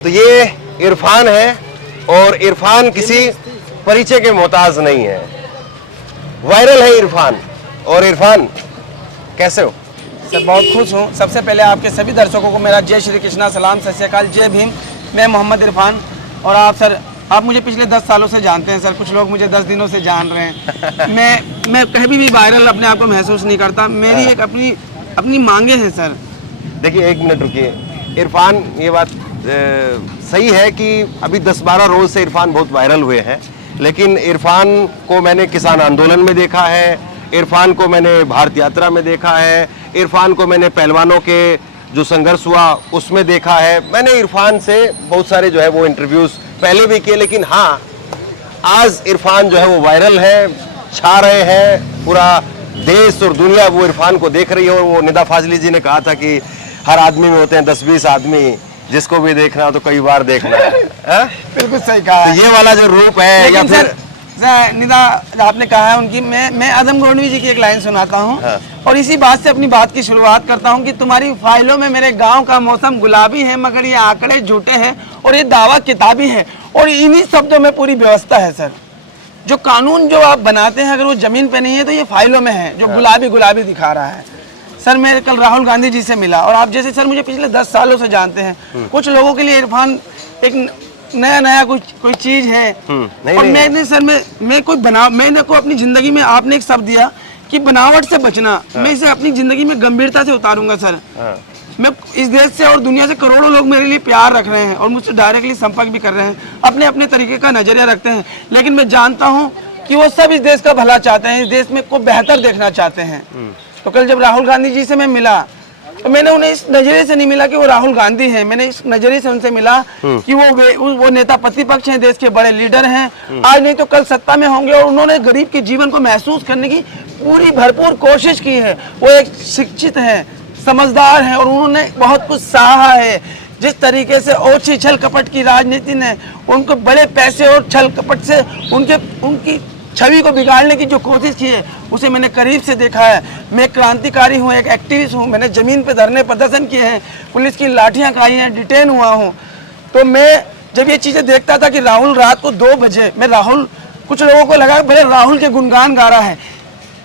तो ये इरफान है और इरफान किसी परिचय के मोहताज नहीं है, वायरल है इरफान। और इरफान कैसे हो? सर बहुत खुश हूँ। सबसे पहले आपके सभी दर्शकों को मेरा जय श्री कृष्णा, सलाम, सत श्री अकाल, जय भीम। मैं मोहम्मद इरफान और आप मुझे पिछले 10 सालों से जानते हैं सर। कुछ लोग मुझे 10 दिनों से जान रहे हैं। मैं कभी भी वायरल अपने आप को महसूस नहीं करता। मेरी एक अपनी मांगे हैं सर। देखिए एक मिनट रुकिए इरफान, ये बात सही है कि अभी 10-12 रोज से इरफान बहुत वायरल हुए हैं, लेकिन इरफान को मैंने किसान आंदोलन में देखा है, इरफान को मैंने भारत यात्रा में देखा है, इरफान को मैंने पहलवानों के जो संघर्ष हुआ उसमें देखा है। मैंने इरफान से बहुत सारे जो है वो इंटरव्यूज पहले भी किए, लेकिन हाँ आज इरफान जो है वो वायरल है, छा रहे हैं। पूरा देश और दुनिया वो इरफान को देख रही है। और वो निदा फाजली जी ने कहा था कि हर आदमी में होते हैं 10-20 आदमी, जिसको भी देखना हो तो कई बार देखना है। बिल्कुल सही कहा। तो ये वाला जो रूप है या फिर निदा आपने कहा है उनकी, मैं आदम गोंडवी जी की एक लाइन सुनाता हूँ। हाँ। और इसी बात से अपनी बात की शुरुआत करता हूँ कि तुम्हारी फाइलों में मेरे गांव का मौसम गुलाबी है, मगर ये आंकड़े झूठे हैं और ये दावा किताबी है। और इन्हीं शब्दों में पूरी व्यवस्था है सर। जो कानून जो आप बनाते हैं अगर वो जमीन पे नहीं है तो ये फाइलों में है, जो गुलाबी गुलाबी दिखा रहा है। सर मैं कल राहुल गांधी जी से मिला और आप जैसे सर मुझे पिछले 10 सालों से जानते हैं। कुछ लोगों के लिए इरफान एक नया कोई चीज है। और मैंने सर मैंने को अपनी जिंदगी में आपने एक शब्द दिया कि बनावट से बचना। मैं इसे अपनी जिंदगी में गंभीरता से उतारूंगा सर। मैं इस देश से और दुनिया से करोड़ों लोग मेरे लिए प्यार रख रहे हैं और मुझसे डायरेक्टली संपर्क भी कर रहे हैं, अपने अपने तरीके का नजरिया रखते हैं। लेकिन मैं जानता हूँ कि वो सब इस देश का भला चाहते हैं, इस देश में को बेहतर देखना चाहते हैं। तो कल जब राहुल गांधी जी से मैं मिला तो मैंने उन्हें इस नजरिए से नहीं मिला कि वो राहुल गांधी हैं। मैंने इस नजरिए से उनसे मिला कि वो नेता प्रतिपक्ष हैं, देश के बड़े लीडर हैं, आज नहीं तो कल सत्ता में होंगे। और उन्होंने गरीब के जीवन को महसूस करने की पूरी भरपूर कोशिश की है। वो एक शिक्षित है, समझदार है और उन्होंने बहुत कुछ सहा है। जिस तरीके से ओछी छल कपट की राजनीति ने उनको बड़े पैसे और छल कपट से उनकी छवि को बिगाड़ने की जो कोशिश की है उसे मैंने करीब से देखा है। मैं क्रांतिकारी हूँ, एक एक्टिविस्ट हूँ। मैंने जमीन पे धरने प्रदर्शन किए हैं, पुलिस की लाठियाँ खाई हैं, डिटेन हुआ हूँ। तो मैं जब ये चीज़ें देखता था कि राहुल रात को 2 बजे कुछ लोगों को लगा भले राहुल के गुणगान गा रहा है,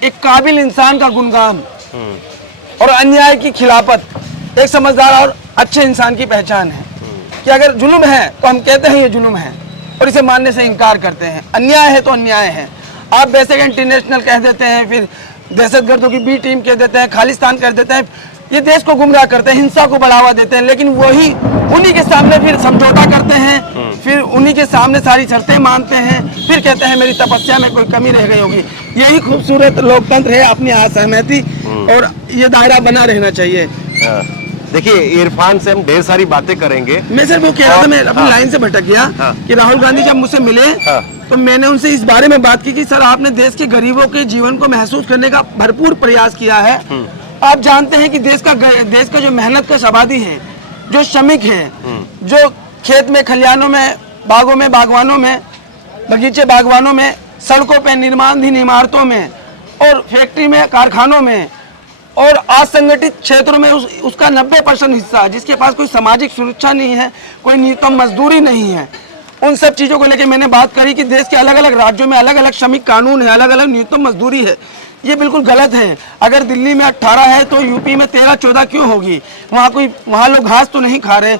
एक काबिल इंसान का गुणगान और अन्याय की खिलाफत एक समझदार और अच्छे इंसान की पहचान है। कि अगर जुल्म है तो हम कहते हैं ये जुल्म है और इसे मानने से इनकार करते हैं, अन्याय है तो अन्याय है। आप वैसे इंटरनेशनल कह देते हैं, फिर दहशतगर्दों की बी टीम कह देते हैं, खालिस्तान कर देते हैं, ये देश को गुमराह करते हैं, हिंसा को बढ़ावा देते हैं। लेकिन वही उन्हीं के सामने फिर समझौता करते हैं, फिर उन्हीं के सामने सारी शर्तें मानते हैं, फिर कहते हैं मेरी तपस्या में कोई कमी रह गई होगी। यही खूबसूरत लोकतंत्र है, अपनी असहमति और ये दायरा बना रहना चाहिए। देखिए इरफान से हम ढेर सारी बातें करेंगे। मैं सर वो कह रहा था, मैं अपनी लाइन से भटक गया कि राहुल गांधी जब मुझसे मिले तो मैंने उनसे इस बारे में बात की कि सर आपने देश के गरीबों के जीवन को महसूस करने का भरपूर प्रयास किया है। आप जानते हैं कि देश का जो मेहनत कश आबादी है, जो श्रमिक है, जो खेत में, खलिहानों में, बागों में, बागवानों में, बगीचे बागवानों में, सड़कों पे, निर्माणाधीन इमारतों में और फैक्ट्री में, कारखानों में और असंगठित क्षेत्रों में उसका 90% हिस्सा, जिसके पास कोई सामाजिक सुरक्षा नहीं है, कोई न्यूनतम मजदूरी नहीं है, उन सब चीज़ों को लेकर मैंने बात करी कि देश के अलग अलग राज्यों में अलग अलग श्रमिक कानून है, अलग अलग न्यूनतम मजदूरी है। ये बिल्कुल गलत है। अगर दिल्ली में 18 है तो यूपी में 13-14 क्यों होगी? वहाँ लोग घास तो नहीं खा रहे,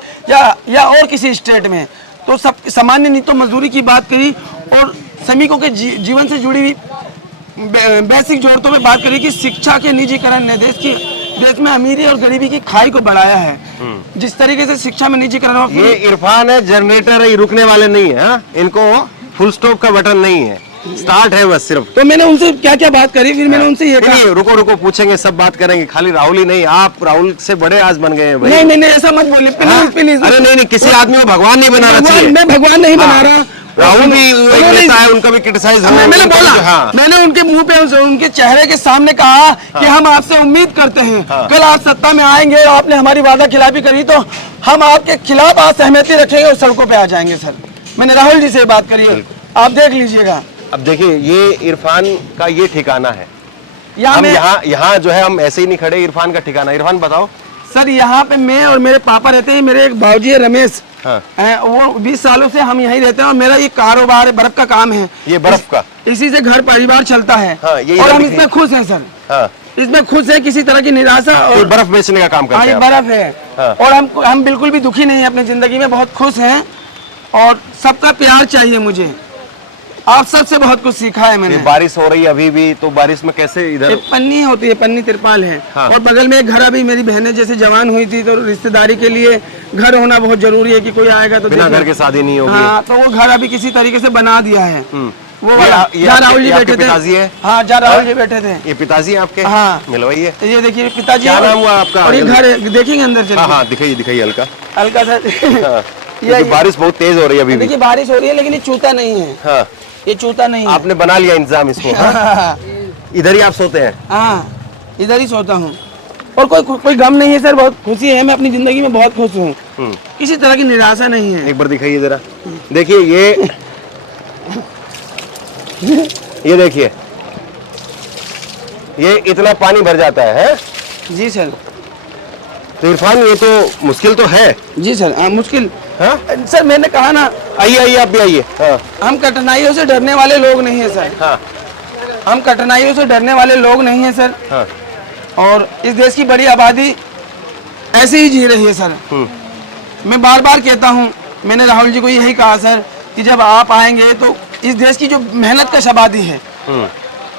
या और किसी स्टेट में। तो सब सामान्य न्यूनतम मजदूरी की बात करी और श्रमिकों के जीवन से जुड़ी हुई बेसिक जरूरतों में बात करी कि शिक्षा के निजीकरण ने देश में अमीरी और गरीबी की खाई को बढ़ाया है। जिस तरीके से शिक्षा में निजीकरण हो, ये इरफान है, जनरेटर है, ये रुकने वाले नहीं है। इनको फुल स्टॉप का बटन नहीं है, स्टार्ट है बस सिर्फ। तो मैंने उनसे क्या क्या बात करी, फिर मैंने उनसे ये कहा रुको पूछेंगे, सब बात करेंगे। खाली राहुल ही नहीं, आप राहुल से बड़े आज बन गए हैं भाई। नहीं ऐसा मत बोलिए प्लीज। अरे नहीं, किसी आदमी को भगवान नहीं बनाना चाहिए। मैं भगवान नहीं बना रहा। राहुल भी नेता है, उनका भी क्रिटिसाइज मैंने बोला, मैंने उनके मुंह पे, उनके चेहरे के सामने कहा कि हम आपसे उम्मीद करते हैं कल आप सत्ता में आएंगे और आपने हमारी वादा खिलाफी करी तो हम आपके खिलाफ असहमति रखेंगे और सड़कों पे आ जाएंगे। सर मैंने राहुल जी से बात करी है, आप देख लीजिएगा। अब देखिए ये इरफान का ये ठिकाना है, यहाँ जो है हम ऐसे ही नहीं खड़े। इरफान का ठिकाना, इरफान बताओ। सर यहाँ पे मैं और मेरे पापा रहते हैं, मेरे एक भाऊजी है रमेश हाँ। हैं, वो 20 सालों से हम यहीं रहते हैं और मेरा ये कारोबार है, बर्फ का काम है। ये बर्फ का? इसी से घर परिवार चलता है। हाँ, ये और इधर हम दिखाइए। इसमें खुश हैं सर, हाँ। इसमें खुश है, किसी तरह की निराशा ये और बर्फ बेचने का काम हाँ करते ये हैं आप? बर्फ है। हाँ। और हम बिल्कुल भी दुखी नहीं है अपनी जिंदगी में, बहुत खुश हैं और सबका प्यार चाहिए मुझे। आप सबसे बहुत कुछ सीखा है मैंने। ये बारिश हो रही है अभी भी, तो बारिश में कैसे ये इधर? पन्नी होती है, पन्नी तिरपाल है। हाँ। और बगल में एक घर, अभी मेरी बहनें जैसे जवान हुई थी तो रिश्तेदारी के लिए घर होना बहुत जरूरी है कि कोई आएगा तो बिना देखना। घर के शादी नहीं होगी। हाँ, तो वो घर अभी किसी तरीके से बना दिया है। वो ये वाला ये जहाँ आपके- राहुल जी ये आपके बैठे थे। पिताजी है? हाँ, जहाँ राहुल जी बैठे थे। ये पिताजी हैं आपके? हाँ। मिलवाइए। ये देखिए पिताजी। क्या नाम हुआ आपका? और ये घर है, देखेंगे अंदर चल हाँ हाँ, दिखाइए दिखाइए हल्का। हल्का सा। हाँ। ये क्योंकि बारिश बहुत तेज हो रही है अभी भी। देखिए बारिश हो रही है लेकिन ये चूता नहीं है, हाँ, ये चूता नहीं है। आपने बना लिया इंतजाम इसको? हाँ? इधर ही आप सोते हैं? हाँ, इधर ही सोता हूँ और कोई गम नहीं है सर, बहुत खुशी है, मैं अपनी जिंदगी में बहुत खुश हूँ, किसी तरह की निराशा नहीं है। एक बार दिखाइए जरा। देखिए ये देखिए, ये इतना पानी भर जाता है? जी सर। तो इरफान ये तो मुश्किल तो है। जी सर, हाँ मुश्किल। हाँ? सर मैंने कहा ना, आइए आइए, आप भी आइए। हाँ हम कठिनाइयों से डरने वाले लोग नहीं है सर, हाँ हम कठिनाइयों से डरने वाले लोग नहीं है सर। हाँ। और इस देश की बड़ी आबादी ऐसे ही जी रही है सर। मैं बार बार कहता हूँ, मैंने राहुल जी को यही कहा सर कि जब आप आएंगे तो इस देश की जो मेहनत कश आबादी है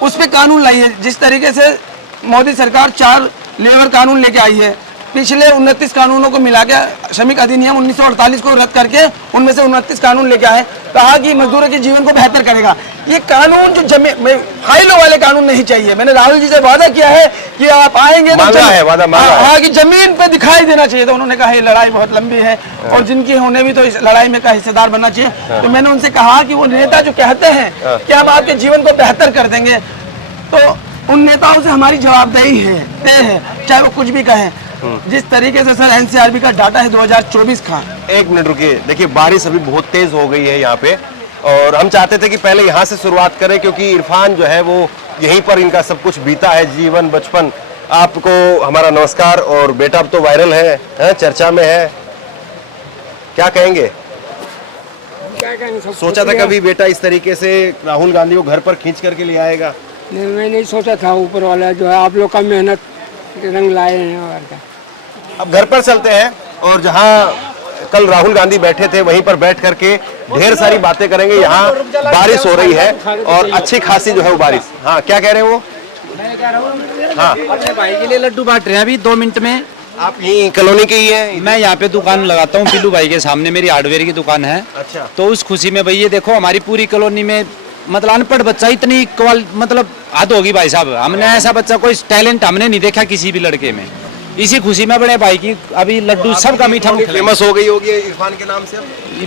उस पे कानून लाइए। जिस तरीके से मोदी सरकार 4 लेबर कानून लेके आई है, पिछले 29 कानूनों को मिला के श्रमिक अधिनियम 1948 को रद्द करके उनमें से 29 कानून लेके आए, कहा कि मजदूरों के जीवन को बेहतर करेगा। ये कानून जो फाइलों वाले कानून नहीं चाहिए। मैंने राहुल जी से वादा किया है कि आप आएंगे तो हाँ कि जमीन पे दिखाई देना चाहिए। तो उन्होंने कहा ये लड़ाई बहुत लंबी है और जिनकी होने भी तो इस लड़ाई में का हिस्सेदार बनना चाहिए। तो मैंने उनसे कहा कि वो नेता जो कहते हैं कि हम आपके जीवन को बेहतर कर देंगे, तो उन नेताओं से हमारी जवाबदेही है, तय है, चाहे वो कुछ भी कहें। जिस तरीके से सर एनसीआरबी का डाटा है 2024 का। एक मिनट रुकिए, देखिए बारिश अभी बहुत तेज हो गई है यहाँ पे और हम चाहते थे कि पहले यहाँ से शुरुआत करें क्योंकि इरफान जो है वो यहीं पर इनका सब कुछ बीता है, जीवन बचपन। आपको हमारा नमस्कार। और बेटा अब तो वायरल है, चर्चा में है, क्या कहेंगे? सोचा था कभी बेटा इस तरीके से राहुल गांधी को घर पर खींच करके ले आएगा? नहीं, मैं नहीं सोचा था। ऊपर वाला जो है आप लोग का मेहनत के रंग लाए हैं। और क्या, अब घर पर चलते हैं और जहाँ कल राहुल गांधी बैठे थे वहीं पर बैठ करके ढेर सारी बातें करेंगे। यहाँ बारिश हो रही है और अच्छी खासी जो है वो बारिश। हाँ, क्या कह रहे हैं वो? हाँ, अपने भाई के लिए लड्डू बांट रहे हैं अभी 2 मिनट में। आप यही कॉलोनी के ही हैं? मैं यहाँ पे दुकान लगाता हूँ पिल्लू भाई के सामने, मेरी हार्डवेयर की दुकान है। अच्छा। तो उस खुशी में भाई ये देखो हमारी पूरी कॉलोनी में मतलब अनपढ़ बच्चा इतनी मतलब हद होगी भाई साहब। हमने ऐसा बच्चा कोई टैलेंट हमने नहीं देखा किसी भी लड़के में। इसी खुशी में बड़े भाई की अभी लड्डू सबका मीठा फेमस हो गई होगी इरफान के नाम से।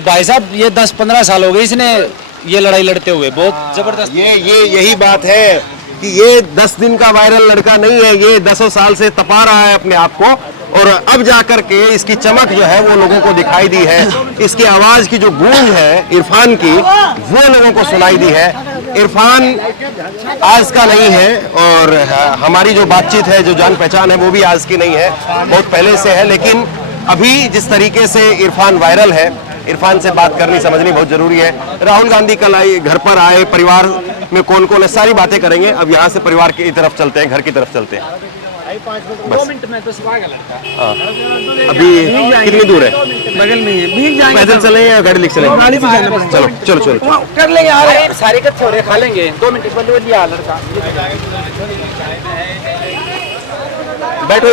भाई साहब ये 10-15 साल हो गए इसने ये लड़ाई लड़ते हुए, बहुत जबरदस्त। ये यही बात है कि ये 10 दिन का वायरल लड़का नहीं है, ये 10 साल से तपा रहा है अपने आप को और अब जाकर के इसकी चमक जो है वो लोगों को दिखाई दी है। इसकी आवाज की जो गूंज है इरफान की वो लोगों को सुनाई दी है। इरफान आज का नहीं है और हमारी जो बातचीत है, जो जान पहचान है वो भी आज की नहीं है, बहुत पहले से है। लेकिन अभी जिस तरीके से इरफान वायरल है, इरफान से बात करनी समझनी बहुत जरूरी है। राहुल गांधी कल आए, घर पर आए, परिवार में कौन कौन है सारी बातें करेंगे। अब यहाँ से परिवार की तरफ चलते हैं, घर की तरफ चलते हैं। 2 मिनट में तो सुबह का लड़का। अभी कितनी दूर है? बगल में ही है, भीग जाएंगे। पैदल चले या गाड़ी लेके चले? गाड़ी से जाना पड़ेगा। चलो चलो चलो, वहाँ कर लेंगे यार। सारे इकट्ठे हो रहे खा लेंगे 2 मिनट में लिया लड़का। बैठो।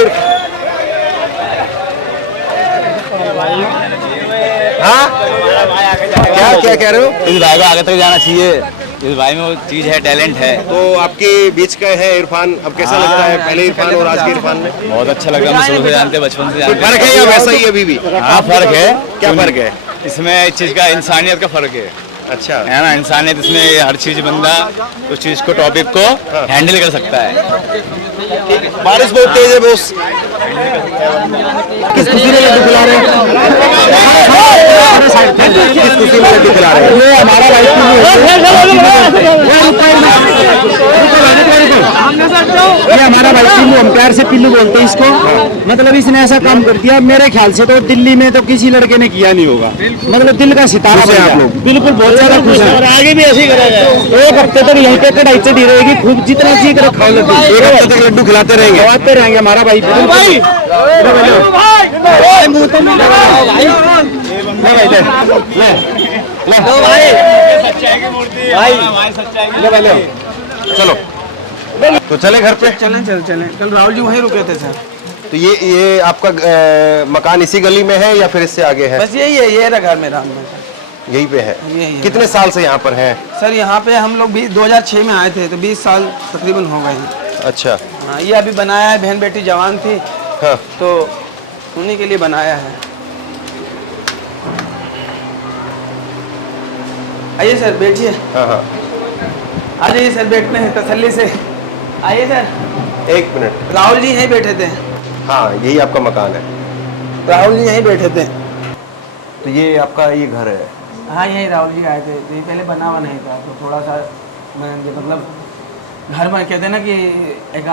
हाँ, क्या कह रहे हो? इस भाई को आगे तक जाना चाहिए। इस भाई में वो चीज है, टैलेंट है। तो आपके बीच का है इरफान, अब कैसा लग रहा है पहले इरफान और आज के इरफान में? बहुत अच्छा लग रहा है, हम शुरू से जानते, बचपन से कोई जानते। फर्क है या वैसा ही अभी भी? हाँ फर्क है। क्या फर्क है? इसमें इस चीज का इंसानियत का फर्क है। अच्छा है ना, इंसानियत इसमें हर चीज बंदा उस चीज को टॉपिक को हैंडल कर सकता है। बारिश बहुत तेज है बॉस। किस खुशी में लड्डू खिला रहे हैं? किस खुशी में लड्डू खिला रहे हैं? ये हमारा भाई ये हमारा भाई हम प्यार से पिल्लू बोलते हैं इसको। मतलब इसने ऐसा काम कर दिया, मेरे ख्याल से तो दिल्ली में तो किसी लड़के ने किया नहीं होगा। मतलब दिल का सितारा खुश हैं बन आप गया। लोग? बिल्कुल बहुत ज्यादा खुश है। आगे भी ऐसे ही करेगा। एक हफ्ते तक यहीं पे कढ़ाई चढ़ी रहेगी, खूब जितना जी करे खा लो। एक हफ्ते तक लड्डू खिलाते रहेंगे। खवाते रहेंगे हमारा भाई। चलो तो चले घर पे। चलें कल राहुल जी वहीं रुके थे सर। तो ये आपका मकान इसी गली में है या फिर इससे आगे है? बस यही है, ये रहा घर मेरा। यही पे है। यही है। कितने साल से यहाँ पर हैं? सर यहाँ पे हम लोग भी 2006 में आए थे, तो 20 साल तकरीबन हो गए हैं। अच्छा। हाँ, ये अभी बनाया है, बहन बेटी जवान थी हाँ। तो उन्हीं के लिए बनाया है। आइए सर बैठिए। हाँ हाँ, आ जाइए सर, बैठते हैं तसल्ली से। आइए सर। एक मिनट। राहुल जी यहीं बैठे थे। हाँ, यही आपका मकान है। राहुल जी यहीं बैठे थे। तो ये आपका ये घर है? हाँ, यही राहुल जी आए थे। ये पहले बना हुआ नहीं था, तो थोड़ा सा मतलब घर में कहते हैं ना कि एक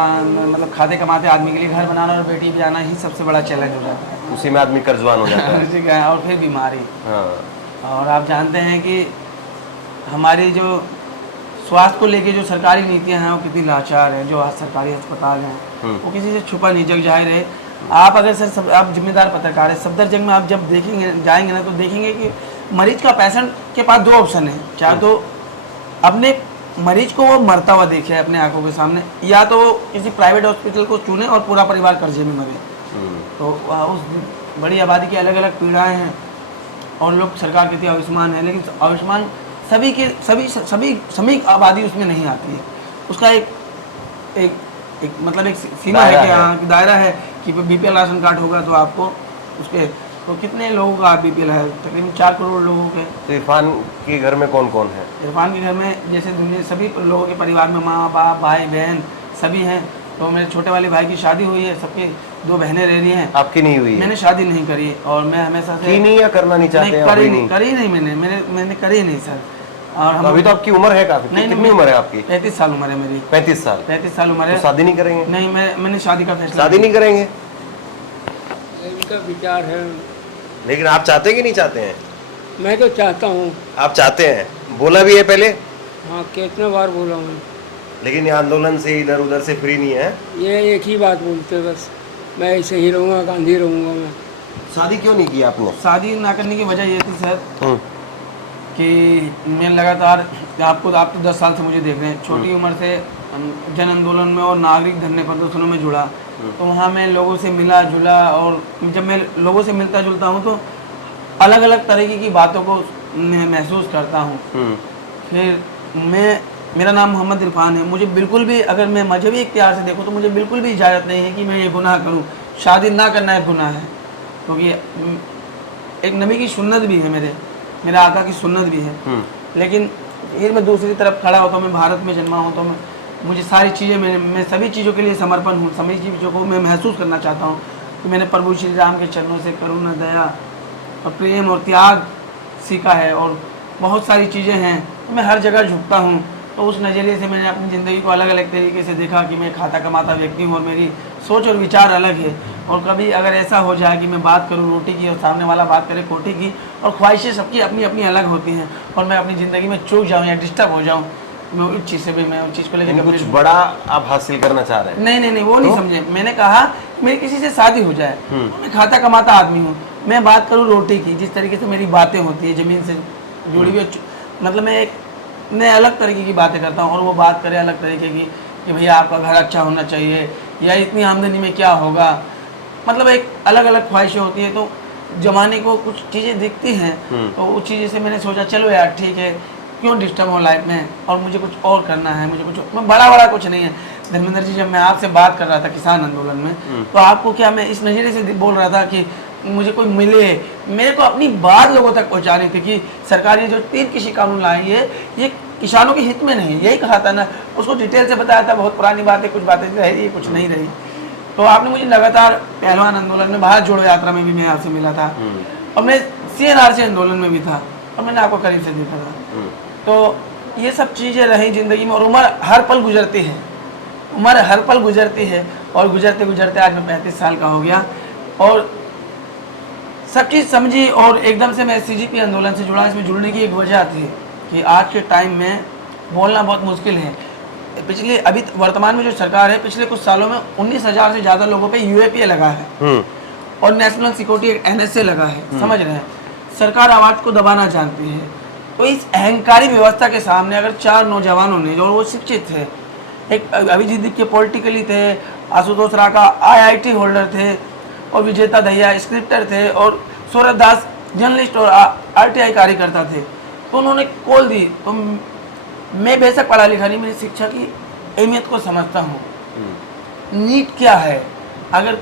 मतलब खाते कमाते आदमी के लिए घर बनाना और बेटी भी आना ही सबसे बड़ा चैलेंज हो जाता है। उसी में आदमी कर्जवान हो जाता है। ठीक है। और फिर बीमारी। हाँ। और आप जानते हैं कि हमारी जो स्वास्थ्य को लेके जो सरकारी नीतियां हैं वो कितनी लाचार हैं। जो आज सरकारी अस्पताल हैं वो किसी से छुपा नहीं, जग जाहिर है। आप अगर सर आप जिम्मेदार पत्रकार है, सफदरजंग में आप जब देखेंगे जाएंगे ना, तो देखेंगे कि मरीज का पेशेंट के पास दो ऑप्शन है। चाहे तो अपने मरीज को वो मरता हुआ देखे अपने आंखों के सामने, या तो किसी प्राइवेट हॉस्पिटल को चुने और पूरा परिवार कर्जे में मरे। तो उस बड़ी आबादी की अलग अलग पीड़ाएं हैं और लोग सरकार कहती है आयुष्मान है, लेकिन आयुष्मान सभी के सभी आबादी उसमें नहीं आती है। उसका एक मतलब एक सीमा है कि हाँ दायरा है कि बीपीएल राशन कार्ड होगा तो आपको उस पर। तो कितने लोगों का बीपीएल है? तकरीबन 4 करोड़ लोगों के। तो इरफान के घर में कौन कौन है? इरफान के घर में जैसे दुनिया सभी लोगों के परिवार में माँ बाप भाई बहन सभी हैं। तो मेरे छोटे वाले भाई की शादी हुई है, सबके 2 बहनें रह रही हैं। आपकी नहीं हुई है? मैंने शादी नहीं करी और मैं हमेशा से की नहीं या करना नहीं चाहते हैं? करी नहीं मैंने करी नहीं सर। और तो अभी तो आपकी उम्र है काफी। नहीं, कितनी उम्र है आपकी? 35 साल उम्र है मेरी। 35 साल। 35 साल उम्र तो है। शादी नहीं करेंगे? नहीं, मैंने शादी का फैसला शादी नहीं करेंगे? इनका विचार है। लेकिन आप चाहते हैं कि नहीं चाहते हैं? मैं तो चाहता हूँ। आप चाहते हैं, बोला भी है पहले? हाँ, कितना बार बोला हूँ। लेकिन ये आंदोलन से इधर उधर से फ्री नहीं है। ये एक ही बात बोलते बस, मैं ऐसे ही रहूँगा, गांधी रहूँगा मैं। शादी क्यों नहीं की आपने? शादी ना करने की वजह ये थी सर कि मैं लगातार आप तो 10 साल से मुझे देख रहे हैं, छोटी उम्र से जन आंदोलन में और नागरिक धरने प्रदर्शनों में जुड़ा। तो वहाँ मैं लोगों से मिला जुला, और जब मैं लोगों से मिलता जुलता हूँ तो अलग अलग तरीके की बातों को मैं महसूस करता हूँ। फिर मेरा नाम मोहम्मद इरफान है। मुझे बिल्कुल भी, अगर मैं मजहबी इख्तियार से देखूँ तो मुझे बिल्कुल भी इजाज़त नहीं है कि मैं ये गुनाह करूँ। शादी ना करना एक गुनाह है, क्योंकि एक नबी की सुन्नत भी है, मेरे आका की सुन्नत भी है। लेकिन फिर मैं दूसरी तरफ खड़ा होता हूँ, मैं भारत में जन्मा हूँ, तो मुझे सारी चीज़ें मैं सभी चीज़ों के लिए समर्पण हूँ। सभी चीज़ों को मैं महसूस करना चाहता हूँ कि मैंने प्रभु श्री राम के चरणों से करुणा, दया और प्रेम और त्याग सीखा है, और बहुत सारी चीज़ें हैं। मैं हर जगह झुकता हूँ। तो उस नज़रिए से मैंने अपनी ज़िंदगी को अलग अलग तरीके से देखा कि मैं खाता कमाता व्यक्ति हूँ और मेरी सोच और विचार अलग है। और कभी अगर ऐसा हो जाए कि मैं बात करूँ रोटी की और सामने वाला बात करे कोटी की, और ख्वाहिशें सबकी अपनी अपनी अलग होती हैं, और मैं अपनी ज़िंदगी में चूक जाऊँ या डिस्टर्ब हो जाऊँ, मैं उस चीज़ से भी मैं उस चीज़ को लेकर कुछ बड़ा आप हासिल करना चाह रहे हैं? नहीं, वो नहीं समझे। मैंने कहा मेरी किसी से शादी हो जाए, मैं खाता कमाता आदमी हूँ, मैं बात करूँ रोटी की, जिस तरीके से मेरी बातें होती है ज़मीन से जुड़ी हुई, मतलब मैं अलग तरीके की बातें करता हूँ, और वो बात करे अलग तरीके की कि भैया आपका घर अच्छा होना चाहिए, या इतनी आमदनी में क्या होगा। मतलब एक अलग अलग ख्वाहिशें होती है। तो जमाने को कुछ चीज़ें दिखती हैं, तो उस चीज़ें से मैंने सोचा चलो यार ठीक है, क्यों डिस्टर्ब हो लाइफ में, और मुझे कुछ और करना है। मुझे कुछ मैं बड़ा कुछ नहीं है। धर्मेंद्र जी, जब मैं आपसे बात कर रहा था किसान आंदोलन में, तो आपको क्या मैं इस नज़रिए से बोल रहा था कि मुझे कोई मिले, मेरे को अपनी बात लोगों तक पहुंचानी थी कि सरकार ने जो 3 कृषि कानून लाई है ये किसानों के हित में नहीं, यही कहा था ना। उसको डिटेल से बताया था, बहुत पुरानी बातें, कुछ बातें रही, कुछ नहीं रही। तो आपने मुझे लगातार पहलवान आंदोलन में, भारत जोड़ो यात्रा में भी मैं आपसे मिला था, और मैं CNRC आंदोलन में भी था, और मैंने आपको करीब से देखा था। तो ये सब चीज़ें रही ज़िंदगी में, और उम्र हर पल गुजरती है, और गुजरते गुजरते आज मैं 35 साल का हो गया और सब चीज़ समझी और एकदम से मैं CGP आंदोलन से जुड़ा। इसमें जुड़ने की एक वजह थी कि आज के टाइम में बोलना बहुत मुश्किल है। पिछले अभी वर्तमान में जो सरकार है, पिछले कुछ सालों में 19,000 से ज़्यादा लोगों पे UAPA लगा है और नेशनल सिक्योरिटी NSA लगा है। समझ रहे हैं, सरकार आवाज़ को दबाना जानती है। तो इस अहंकारी व्यवस्था के सामने अगर 4 नौजवानों ने, जो वो शिक्षित थे, एक अभिजीत दीक्षित पॉलिटिकली थे, आशुतोष राका IIT होल्डर थे और विजेता दहिया स्क्रिप्टर थे और सौरभ दास जर्नलिस्ट और RTI कार्यकर्ता थे, तो उन्होंने कॉल दी। तो मैं बेशक पढ़ा लिखा नहीं, मेरी शिक्षा की अहमियत को समझता हूँ। नीट क्या है? अगर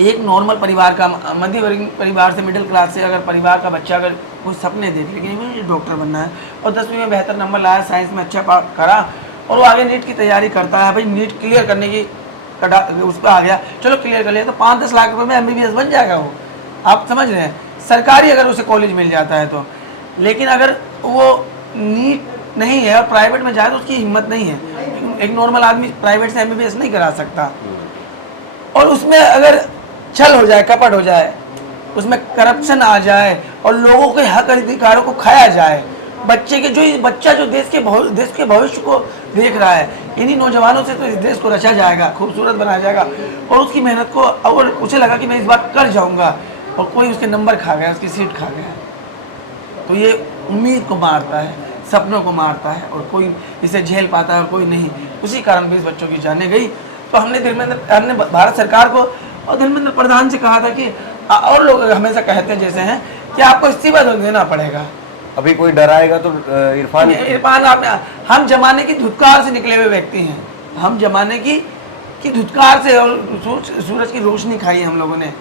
एक नॉर्मल परिवार का, मध्य वर्गीय परिवार से, मिडिल क्लास से अगर परिवार का बच्चा अगर कोई सपने देख ले कि मुझे डॉक्टर बनना है और 10वीं में बेहतर नंबर लाया, साइंस में अच्छा करा और वो आगे नीट की तैयारी करता है, भाई नीट क्लियर करने की उस पर आ गया, चलो क्लियर कर लिया, तो 5-10 लाख रुपए में MBBS बन जाएगा वो। आप समझ रहे हैं, सरकारी अगर उसे कॉलेज मिल जाता है तो। लेकिन अगर वो नीट नहीं है और प्राइवेट में जाए तो उसकी हिम्मत नहीं है। एक नॉर्मल आदमी प्राइवेट से MBBS नहीं करा सकता। और उसमें अगर छल हो जाए, कपट हो जाए, उसमें करप्शन आ जाए और लोगों के हक अधिकारों को खाया जाए, बच्चा जो देश के भविष्य को देख रहा है, इन्हीं नौजवानों से तो इस देश को रचा जाएगा, खूबसूरत बनाया जाएगा। और उसकी मेहनत को, और उसे लगा कि मैं इस बार कर जाऊंगा और कोई उसके नंबर खा गया, उसकी सीट खा गया, तो ये उम्मीद को मारता है, सपनों को मारता है और कोई इसे झेल पाता है और कोई नहीं। उसी कारण 20 बच्चों की जाने गई। तो हमने भारत सरकार को और धर्मेंद्र प्रधान से कहा था कि, और लोग हमेशा कहते हैं जैसे हैं कि आपको इस्तीफा देना पड़ेगा। अभी कोई डराएगा तो इरफान हम जमाने की धुतकार से निकले हुए व्यक्ति हैं। हम जमाने की धुतकार से और सूरज की रोशनी खाई है हम लोगों ने।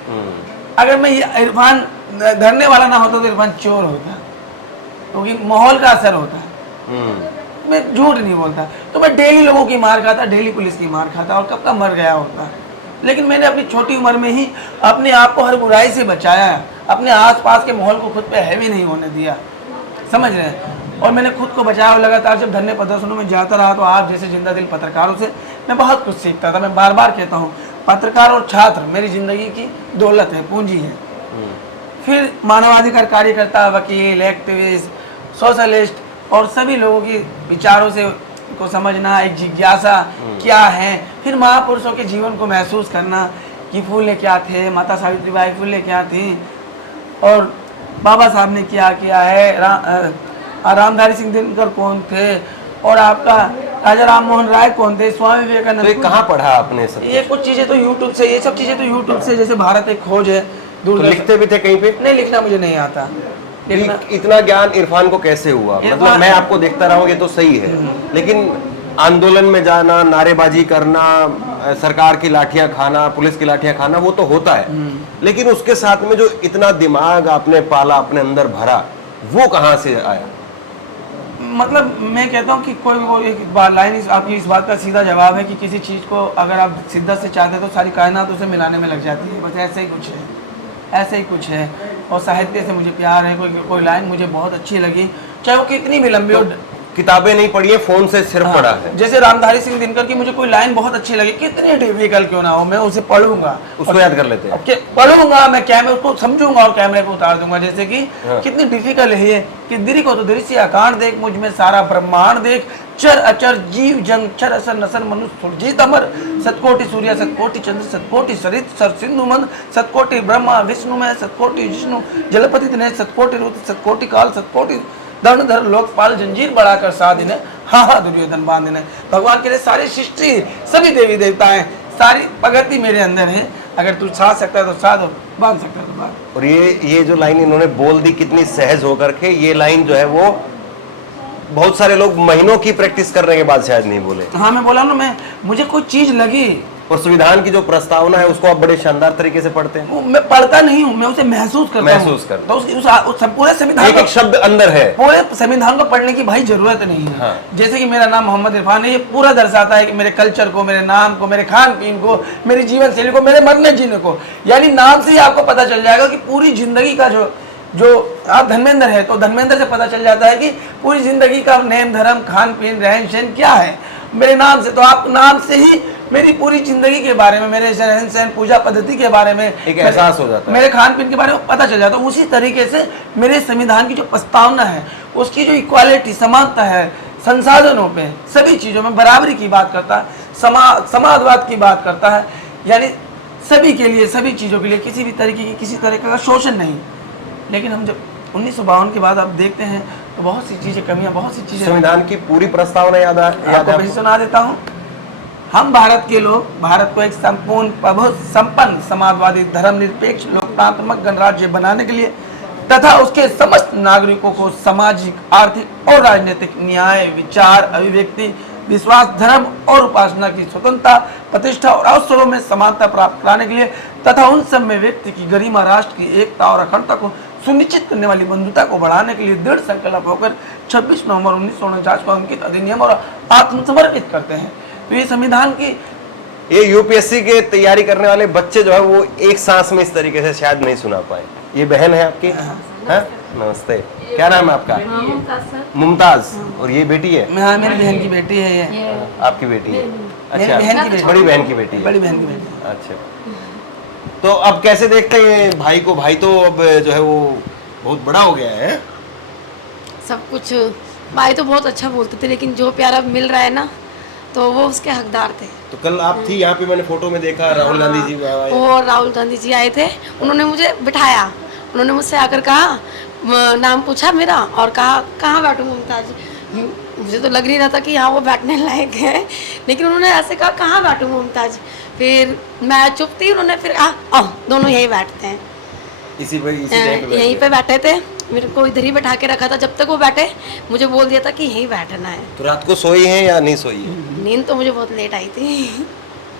अगर मैं इरफान धरने वाला ना होता तो इरफान चोर होता, क्योंकि माहौल का असर होता है। मैं झूठ नहीं बोलता, तो मैं डेली लोगों की मार खाता, डेली पुलिस की मार खाता और कब का मर गया होता। लेकिन मैंने अपनी छोटी उम्र में ही अपने आप को हर बुराई से बचाया, अपने आसपास के माहौल को खुद पे हैवी नहीं होने दिया। समझ रहे हैं, और मैंने खुद को बचाया। लगातार जब धरने प्रदर्शनों में जाता रहा तो आप जैसे जिंदा दिल पत्रकारों से मैं बहुत कुछ सीखता था। मैं बार बार कहता हूँ, पत्रकार और छात्र मेरी जिंदगी की दौलत है, पूंजी है। फिर मानवाधिकार कार्यकर्ता, वकील, एक्टिविस्ट, सोशलिस्ट और सभी लोगों की विचारों से को समझना, एक जिज्ञासा क्या है। फिर महापुरुषों के जीवन को महसूस करना कि फूले क्या थे, माता सावित्रीबाई फूले क्या थी और बाबा साहब ने क्या किया है, रामधारी सिंह दिनकर कौन थे और आपका राजा राम मोहन राय कौन थे, स्वामी विवेकानंद। तो कहाँ पढ़ा आपने सब? ये कुछ चीजें तो यूट्यूब से, ये सब चीजें तो यूट्यूब से, जैसे भारत एक खोज है। तो लिखते भी थे कहीं पे? नहीं, लिखना मुझे नहीं आता। इतना ज्ञान इरफान को कैसे हुआ? मतलब मैं आपको देखता रहा हूँ, ये तो सही है, लेकिन आंदोलन में जाना, नारेबाजी करना, सरकार की लाठियां खाना, पुलिस की लाठियां खाना, वो तो होता है, लेकिन उसके साथ में जो इतना दिमाग आपने पाला, अपने अंदर भरा, वो कहाँ से आया? मतलब मैं कहता हूँ कि कोई वो एक लाइन आपकी इस बात का सीधा जवाब है कि किसी चीज़ को अगर आप शिद्दत से चाहते हैं तो सारी कायनात उसे मिलाने में लग जाती है। बस ऐसे ही कुछ है, ऐसे ही कुछ है। और साहित्य से मुझे प्यार है। कोई लाइन मुझे बहुत अच्छी लगी, चाहे वो कितनी भी लंबी हो। किताबें नहीं पढ़ी है, फोन से सिर्फ पढ़ा है। जैसे रामधारी सिंह दिनकर की मुझे कोई लाइन बहुत अच्छी लगी, कितनी डिफिकल्ट क्यों ना हो, मैं उसे पढ़ूंगा, उसको याद कर लेते हैं, पढ़ूंगा, मैं कैमरे उसको समझूंगा और कैमरे पे उतार दूंगा। जैसे कि कितनी डिफिकल्ट है ये कि दिरी को तो दृश्य आकार देख, मुझ में सारा ब्रह्मांड देख, चर अचर जीव जंग चर असर नसर मनुष्य सुरजीत अमर, सतकोटि सूर्य सतकोटि चंद्र सतकोटि सरित सर सिंधु मन, सतकोटि ब्रह्मा विष्णु में, सतकोटि विष्णु जलपति दिने, सतकोटि रुद्र सतकोटि काल, सतकोटि धनुधर लोकपाल जंजीर बढ़ाकर साध ने, हाँ हाँ दुर्योधन बांधने। भगवान के लिए सारी सृष्टि, सभी देवी देवताएं, सारी प्रगति मेरे अंदर है। अगर तू साध सकता है तो साध, बांध सकता है तो बांध। और ये जो लाइन इन्होंने बोल दी कितनी सहज होकर के, ये लाइन जो है वो बहुत सारे लोग महीनों की प्रैक्टिस करने के बाद शायद नहीं बोले। हाँ मैं बोला ना, मुझे कोई चीज लगी। और संविधान की जो प्रस्तावना है उसको आप बड़े शानदार तरीके से पढ़ते हैं। मैं पढ़ता नहीं हूँ, मैं उसे महसूस करता तो उस पूरे संविधान, एक शब्द अंदर है, पूरे संविधान को पढ़ने की भाई जरूरत नहीं है। हाँ। जैसे कि मेरा नाम मोहम्मद इरफान है, ये पूरा दर्शाता है कि मेरे कल्चर को, मेरे नाम को, मेरे खान पीन को, मेरी जीवन शैली को, मेरे मरने जीने को। यानी नाम से ही आपको पता चल जाएगा कि पूरी जिंदगी का जो आप धर्मेंद्र है तो धर्मेंद्र से पता चल जाता है कि पूरी जिंदगी का नेम धर्म खान पीन रहन सहन क्या है मेरे नाम से। तो आप नाम से ही मेरी पूरी जिंदगी के बारे में, मेरे रहन सहन, पूजा पद्धति के बारे में एक एहसास हो जाता है। मेरे खान पीन के बारे में पता चल जाता है। उसी तरीके से मेरे संविधान की जो प्रस्तावना है, उसकी जो इक्वालिटी, समानता है संसाधनों पे, सभी चीज़ों में बराबरी की बात करता है, समाजवाद की बात करता है, यानी सभी के लिए, सभी चीज़ों के लिए किसी भी तरीके की, किसी तरह का शोषण नहीं। लेकिन हम जब 1952 के बाद आप देखते हैं तो बहुत सी चीज़ें कमियां, बहुत सी चीज़ें। संविधान की पूरी प्रस्तावना याद आपको भी सुना देता हूँ। हम भारत के लोग भारत को एक संपूर्ण, प्रभुत्व संपन्न, समाजवादी, धर्मनिरपेक्ष, लोकतांत्रिक गणराज्य बनाने के लिए तथा उसके समस्त नागरिकों को सामाजिक, आर्थिक और राजनीतिक न्याय, विचार, अभिव्यक्ति, विश्वास, धर्म और उपासना की स्वतंत्रता, प्रतिष्ठा और अवसरों में समानता प्राप्त कराने के लिए तथा उन सब में व्यक्ति की गरिमा, राष्ट्र की एकता और अखंडता को सुनिश्चित करने वाली बंधुता को बढ़ाने के लिए दृढ़ संकल्प होकर 26 नवंबर 1949 को अंकित अधिनियम और आत्मसमर्पित करते हैं। तो ये संविधान की, ये यूपीएससी के तैयारी करने वाले बच्चे जो है वो एक सांस में इस तरीके से शायद नहीं सुना पाए। ये बहन है आपकी? हाँ, नमस्ते। क्या नाम है आपका? मुमताज। और ये बेटी है? हाँ, मेरी बहन की बेटी है ये। आपकी बेटी है? मेरी बहन की बेटी, बड़ी बहन की बेटी है। बड़ी बहन की बेटी। अच्छा, तो अब कैसे देखते हैं भाई को? भाई तो अब जो है वो बहुत बड़ा हो गया है। सब कुछ भाई तो बहुत अच्छा बोलते थे, लेकिन जो प्यार अब मिल रहा है ना, तो वो उसके हकदार थे। तो कल आप थी यहाँ पे, मैंने फोटो में देखा राहुल गांधी जी आए। और राहुल गांधी जी आए थे, उन्होंने मुझे बिठाया, उन्होंने मुझसे आकर कहा, नाम पूछा मेरा और कहा कहाँ बैठूँ मुमताज। मुझे तो लग नहीं रहा था कि यहाँ वो बैठने लायक है, लेकिन उन्होंने ऐसे कहा कहाँ बैठूँ मुमताज। फिर मैं चुप थी, उन्होंने फिर आओ दोनों यहीं बैठते हैं। यहीं पे बैठे थे, मेरे को इधर ही बैठा के रखा था। जब तक वो बैठे मुझे बोल दिया था कि यहीं बैठना है। तो रात को सोई हैं या नहीं सोई है? नींद तो मुझे बहुत लेट आई थी।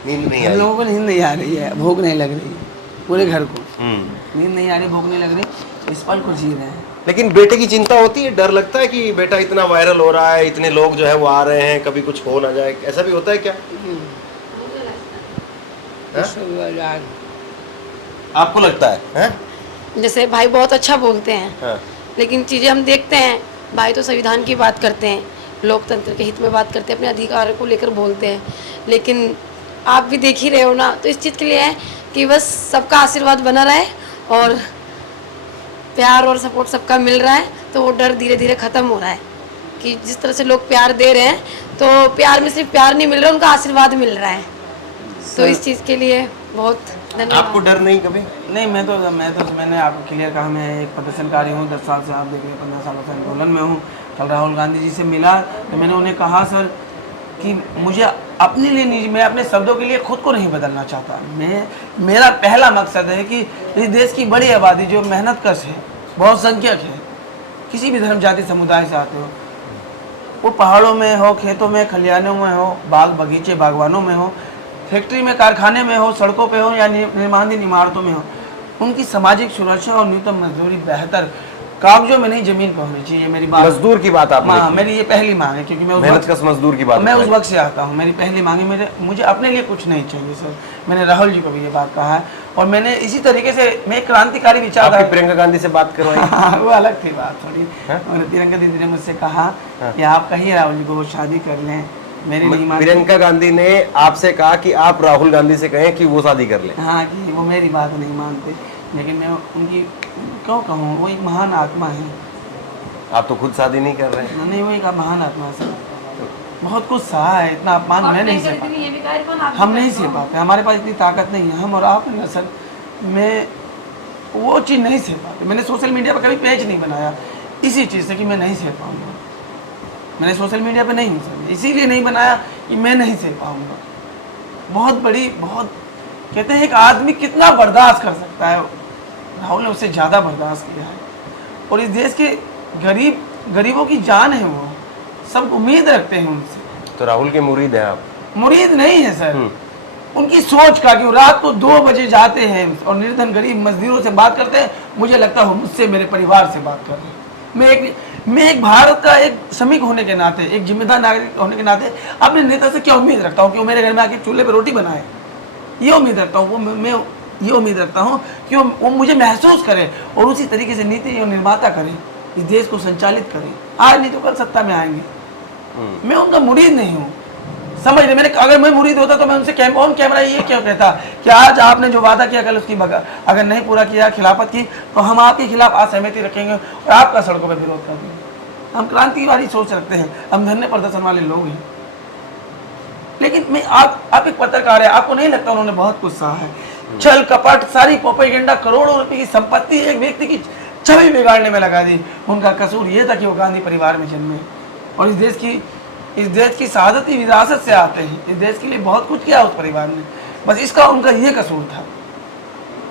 नींद नहीं हम आई? लोगों को नींद नहीं आ रही है, भूख नहीं लग रही है, पूरे घर को नींद नहीं आ रही, भूख नहीं लग रही, इस पल को जी रहे हैं। लेकिन बेटे की चिंता होती है, डर लगता है कि बेटा इतना वायरल हो रहा है, इतने लोग जो है वो आ रहे हैं, कभी कुछ हो ना जाए, ऐसा भी होता है क्या? आपको लगता है? जैसे भाई बहुत अच्छा बोलते हैं, हाँ। लेकिन चीज़ें हम देखते हैं, भाई तो संविधान की बात करते हैं, लोकतंत्र के हित में बात करते हैं, अपने अधिकार को लेकर बोलते हैं, लेकिन आप भी देख ही रहे हो ना। तो इस चीज़ के लिए है कि बस सबका आशीर्वाद बना रहे और प्यार और सपोर्ट सबका मिल रहा है, तो वो डर धीरे धीरे ख़त्म हो रहा है कि जिस तरह से लोग प्यार दे रहे हैं, तो प्यार में सिर्फ प्यार नहीं मिल रहा, उनका आशीर्वाद मिल रहा है। तो इस चीज़ के लिए बहुत धन्यवाद। आपको डर नहीं कभी? नहीं, मैंने आपको क्लियर कहा, मैं एक प्रदर्शनकारी हूँ, 10 साल से आप देख रहे हैं, 15 सालों से आंदोलन में हूँ। कल राहुल गांधी जी से मिला तो मैंने उन्हें कहा सर कि मुझे अपने लिए नहीं, मैं अपने शब्दों के लिए खुद को नहीं बदलना चाहता। मेरा पहला मकसद है कि इस देश की बड़ी आबादी जो मेहनत कश है, बहुसंख्यक है, किसी भी धर्म जाति समुदाय से आते हो, वो पहाड़ों में हो, खेतों में, खलिहानों में हो, बाग बगीचे बागवानों में हो, फैक्ट्री में, कारखाने में हो, सड़कों पे हो या निर्माणाधीन इमारतों में हो, उनकी सामाजिक सुरक्षा और न्यूनतम मजदूरी बेहतर, कागजों में नहीं जमीन पर होनी चाहिए। मेरी बात, मजदूर की बात आपने की। मेरी ये पहली मांग है, क्योंकि मैं मेहनत कश मजदूर की बात मैं उस वक्त से आता हूँ। मेरी पहली मांग है, मुझे अपने लिए कुछ नहीं चाहिए सर। मैंने राहुल जी को भी ये बात कहा है और मैंने इसी तरीके से, मैं एक क्रांतिकारी विचार, आपकी प्रियंका गांधी से बात करवाई? वो अलग थी बात थोड़ी। और प्रियंका दीदी ने मुझसे कहा कि आप कहिए राहुल जी को वो शादी कर लें, मेरी नहीं मानती। प्रियंका गांधी ने आपसे कहा कि आप राहुल गांधी से कहें कि वो शादी कर ले? हाँ, कि वो मेरी बात नहीं मानते, लेकिन मैं उनकी क्यों कहूँ, वो एक महान आत्मा है। आप तो खुद शादी नहीं कर रहे हैं। नहीं, वो एक महान आत्मा है सर, बहुत कुछ सहा है, इतना अपमान मैं नहीं सह पाता, हम नहीं सह पाते, हमारे पास इतनी ताकत नहीं है। हम और आप ना सर, मैं वो चीज़ नहीं सह पाते। मैंने सोशल मीडिया पर कभी पेज नहीं बनाया इसी चीज़ से कि मैं नहीं सह पाऊँगा। मैंने सोशल मीडिया पे नहीं हूँ सर, इसीलिए नहीं बनाया कि मैं नहीं सह पाऊँगा। बहुत बड़ी, बहुत कहते हैं एक आदमी कितना बर्दाश्त कर सकता है, राहुल ने उससे ज़्यादा बर्दाश्त किया है। और इस देश के गरीबों की जान है, वो सब उम्मीद रखते हैं उनसे। तो राहुल के मुरीद हैं आप? मुरीद नहीं है सर, उनकी सोच का कि वो रात को 2 बजे जाते हैं और निर्धन गरीब मजदूरों से बात करते हैं। मुझे लगता है मुझसे, मेरे परिवार से बात कर रहे हैं। मैं एक भारत का एक श्रमिक होने के नाते, एक जिम्मेदार नागरिक होने के नाते अपने नेता से क्या उम्मीद रखता हूँ कि वो मेरे घर में आके चूल्हे पर रोटी बनाए। ये उम्मीद रखता हूँ, मैं ये उम्मीद रखता हूँ कि वो मुझे महसूस करे और उसी तरीके से नीति और निर्माता करे, इस देश को संचालित करें। आज नहीं तो कल सत्ता में आएंगे। मैं उनका मुरीद नहीं हूँ, समझ रहे, मैंने अगर मैं मुरीद होता तो मैं उनसे ऑन कैमरा ये क्यों कहता कि आज आपने जो वादा किया कल उसकी अगर नहीं पूरा किया खिलाफत की तो हम आपके खिलाफ असहमति रखेंगे और आपका सड़कों पर विरोध कर देंगे। हम क्रांतिवादी सोच रखते हैं, हम धरने प्रदर्शन वाले लोग हैं। लेकिन मैं आप एक पत्रकार है, आपको नहीं लगता उन्होंने बहुत कुछ सहा है? छल कपट सारी प्रोपेगेंडा, करोड़ों रुपए की संपत्ति एक व्यक्ति की छवि बिगाड़ने में लगा दी। उनका कसूर ये था कि वो गांधी परिवार में जन्मे और इस देश की शहादती विरासत से आते हैं। इस देश के लिए बहुत कुछ किया उस परिवार ने, बस इसका उनका ये कसूर था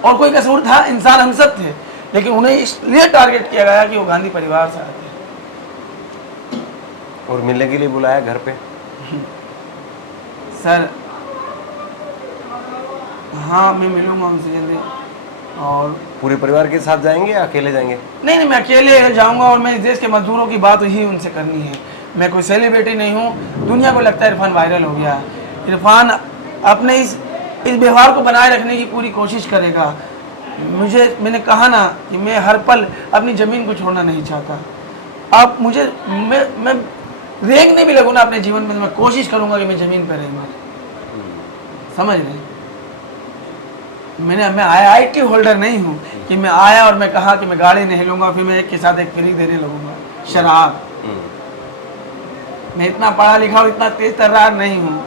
और कोई कसूर था? इंसान हम सब थे, लेकिन उन्हें इसलिए टारगेट किया गया कि वो गांधी परिवार से आते हैं। और मिलने के लिए बुलाया घर पे? सर हाँ, मैं मिलूंगा उनसे जल्दी। और पूरे परिवार के साथ जाएंगे या अकेले जाएंगे? नहीं, मैं अकेले जाऊंगा और मैं इस देश के मजदूरों की बात ही उनसे करनी है। मैं कोई सेलिब्रिटी नहीं हूँ। दुनिया को लगता है इरफान वायरल हो गया। इरफान अपने इस व्यवहार को बनाए रखने की पूरी कोशिश करेगा। मैंने कहा ना कि मैं हर पल अपनी ज़मीन को छोड़ना नहीं चाहता। अब मैं रेंगने भी लगूँ ना अपने जीवन में, तो मैं कोशिश करूँगा कि मैं ज़मीन पर रहूँगा। समझ रहे? मैं IIT होल्डर नहीं हूँ कि मैं आया और मैं कहा कि मैं गाड़ी नहीं लूँगा फिर मैं एक के साथ एक फ्री देने लगूँगा शराब। मैं इतना पढ़ा लिखा और इतना तेज तर्रार नहीं हूँ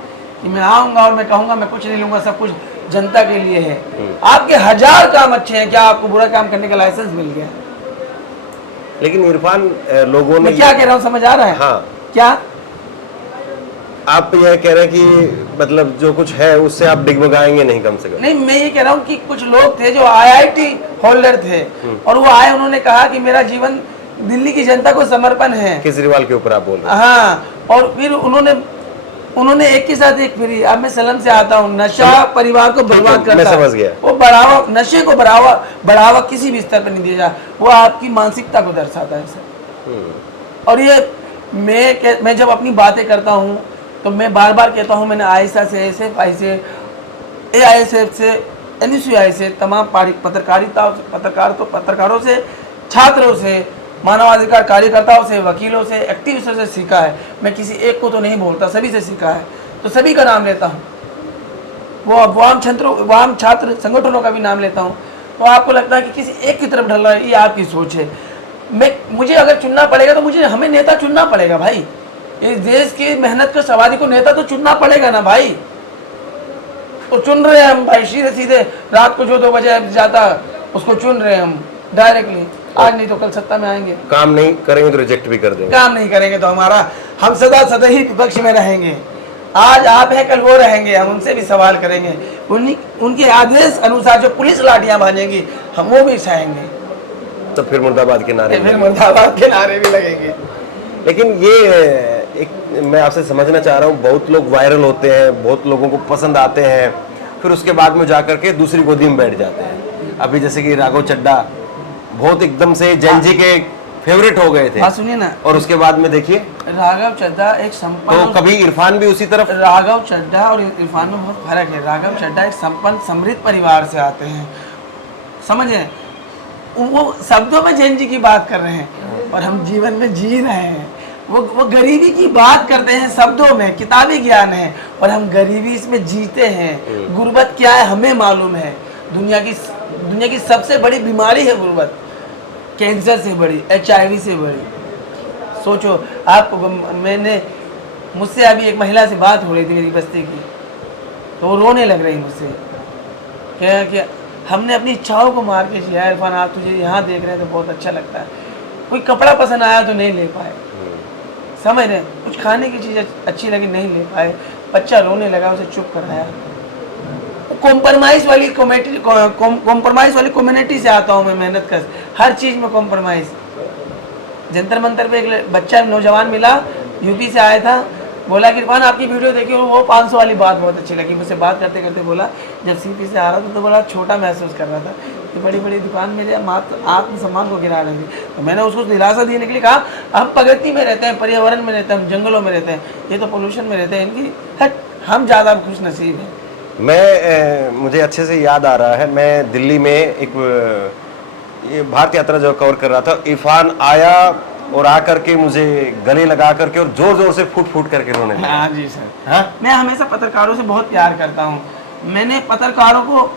कि मैं आऊँगा और मैं कहूँगा मैं कुछ नहीं लूँगा, सब कुछ जनता के लिए है। आपके 1000 काम अच्छे हैं, क्या आपको बुरा काम करने का लाइसेंस मिल गया? लेकिन इरफान लोगों ने मैं क्या कह रहा हूँ समझ आ रहा है? हाँ, क्या आप ये कह रहे हैं कि मतलब जो कुछ है उससे आप डिगमगाएंगे नहीं कम से कम? नहीं, मैं ये कह रहा हूँ कि कुछ लोग थे जो IIT होल्डर थे और वो आए, उन्होंने कहा कि मेरा जीवन दिल्ली की जनता को समर्पण है। केजरीवाल के ऊपर आप बोल रहे हैं? हाँ, और फिर उन्होंने एक के साथ एक फ्री। अब मैं सलम से आता हूँ, नशा परिवार को बर्बाद करता है। मैं समझ गया। वो नशे को बढ़ावा किसी भी स्तर पर नहीं दिया जा, वो आपकी मानसिकता को दर्शाता है सर। और ये मैं जब अपनी बातें करता हूँ तो मैं बार बार कहता हूँ, मैंने आयशा से ASFI से AISF से NSUI से तमाम पत्रकारों से, छात्रों से, मानवाधिकार कार्यकर्ताओं से, वकीलों से, एक्टिविस्टों से सीखा है। मैं किसी एक को तो नहीं बोलता, सभी से सीखा है, तो सभी का नाम लेता हूँ। वो वाम छात्र संगठनों का भी नाम लेता हूँ। तो आपको लगता है कि किसी एक की तरफ ढल रहा है, ये आपकी सोच है। मुझे अगर चुनना पड़ेगा तो हमें नेता चुनना पड़ेगा भाई। इस देश की मेहनत के सवारी को नेता तो चुनना पड़ेगा ना भाई। तो चुन रहे हैं हम भाई, सीधे रात को जो 2 बजे जाता उसको चुन रहे हैं हम डायरेक्टली। आज नहीं तो कल सत्ता में आएंगे। काम नहीं करेंगे तो रिजेक्ट भी कर देंगे। काम नहीं करेंगे तो हम सदा ही विपक्ष में रहेंगे। आज आप हैं, कल वो रहेंगे, हम उनसे भी सवाल करेंगे। उनके आदेश अनुसार जो पुलिस लाठियां भाजेंगी हम वो भी सहेंगे। तो फिर मुर्दाबाद के नारे भी लगेंगे। लेकिन ये एक मैं आपसे समझना चाह रहा हूँ, बहुत लोग वायरल होते हैं, बहुत लोगों को पसंद आते हैं, फिर उसके बाद में जाकर के दूसरी गोदी में बैठ जाते हैं। अभी जैसे कि राघव चड्ढा बहुत एकदम से जैन के फेवरेट हो गए थे। हाँ, सुनिए ना। और उसके बाद में देखिए राघव चड्ढा एक संपन्न, तो कभी इरफान भी उसी तरफ। राघव चड्ढा और इरफान में बहुत फर्क है। राघव चड्ढा एक संपन्न समृद्ध परिवार से आते हैं, समझे? वो शब्दों में जैन जी की बात कर रहे हैं और हम जीवन में जी रहे हैं। वो गरीबी की बात करते हैं शब्दों में, किताबी ज्ञान है, और हम गरीबी इसमें जीते हैं। गुर्बत क्या है हमें मालूम है। दुनिया की सबसे बड़ी बीमारी है गुर्बत, कैंसर से बड़ी, HIV से बड़ी। सोचो आपको, मुझसे अभी एक महिला से बात हो रही थी मेरी बस्ती की, तो वो रोने लग रही मुझसे, क्या कि हमने अपनी इच्छाओं को मार के जिया। इरफान आप तुझे यहाँ देख रहे हैं तो बहुत अच्छा लगता है, कोई कपड़ा पसंद आया तो नहीं ले पाए, समझ रहे? कुछ खाने की चीज़ अच्छी लगी नहीं ले पाए, बच्चा रोने लगा, उसे चुप कराया। कॉम्प्रोमाइज़ वाली कम्युनिटी से आता हूँ मैं, मेहनत कर, हर चीज़ में कॉम्प्रोमाइज़। जंतर मंतर पे एक बच्चा नौजवान मिला, यूपी से आया था, बोला कि इरफान आपकी वीडियो देखी और वो 500 वाली बात बहुत अच्छी लगी। मुझसे बात करते करते बोला जब CP से आ रहा था तो बड़ा छोटा महसूस कर रहा था कि बड़ी बड़ी दुकान मेरे आत्मसम्मान को गिरा रही थी। तो मैंने उसको दिलासा देने के लिए कहा, हम प्रगति में रहते हैं, पर्यावरण में रहते हैं, हम जंगलों में रहते हैं, ये तो पोल्यूशन में रहते हैं, इनकी हम ज़्यादा खुश नसीब हैं। मुझे अच्छे से याद आ रहा है, मैं दिल्ली में एक ये भारत यात्रा जो कवर कर रहा था, इरफान आया और आकर के मुझे गले लगा करके और जोर जोर से फूट फूट करके रोने लगा। हाँ जी सर। हाँ? मैं हमेशा पत्रकारों से बहुत प्यार करता हूँ। मैंने पत्रकारों को,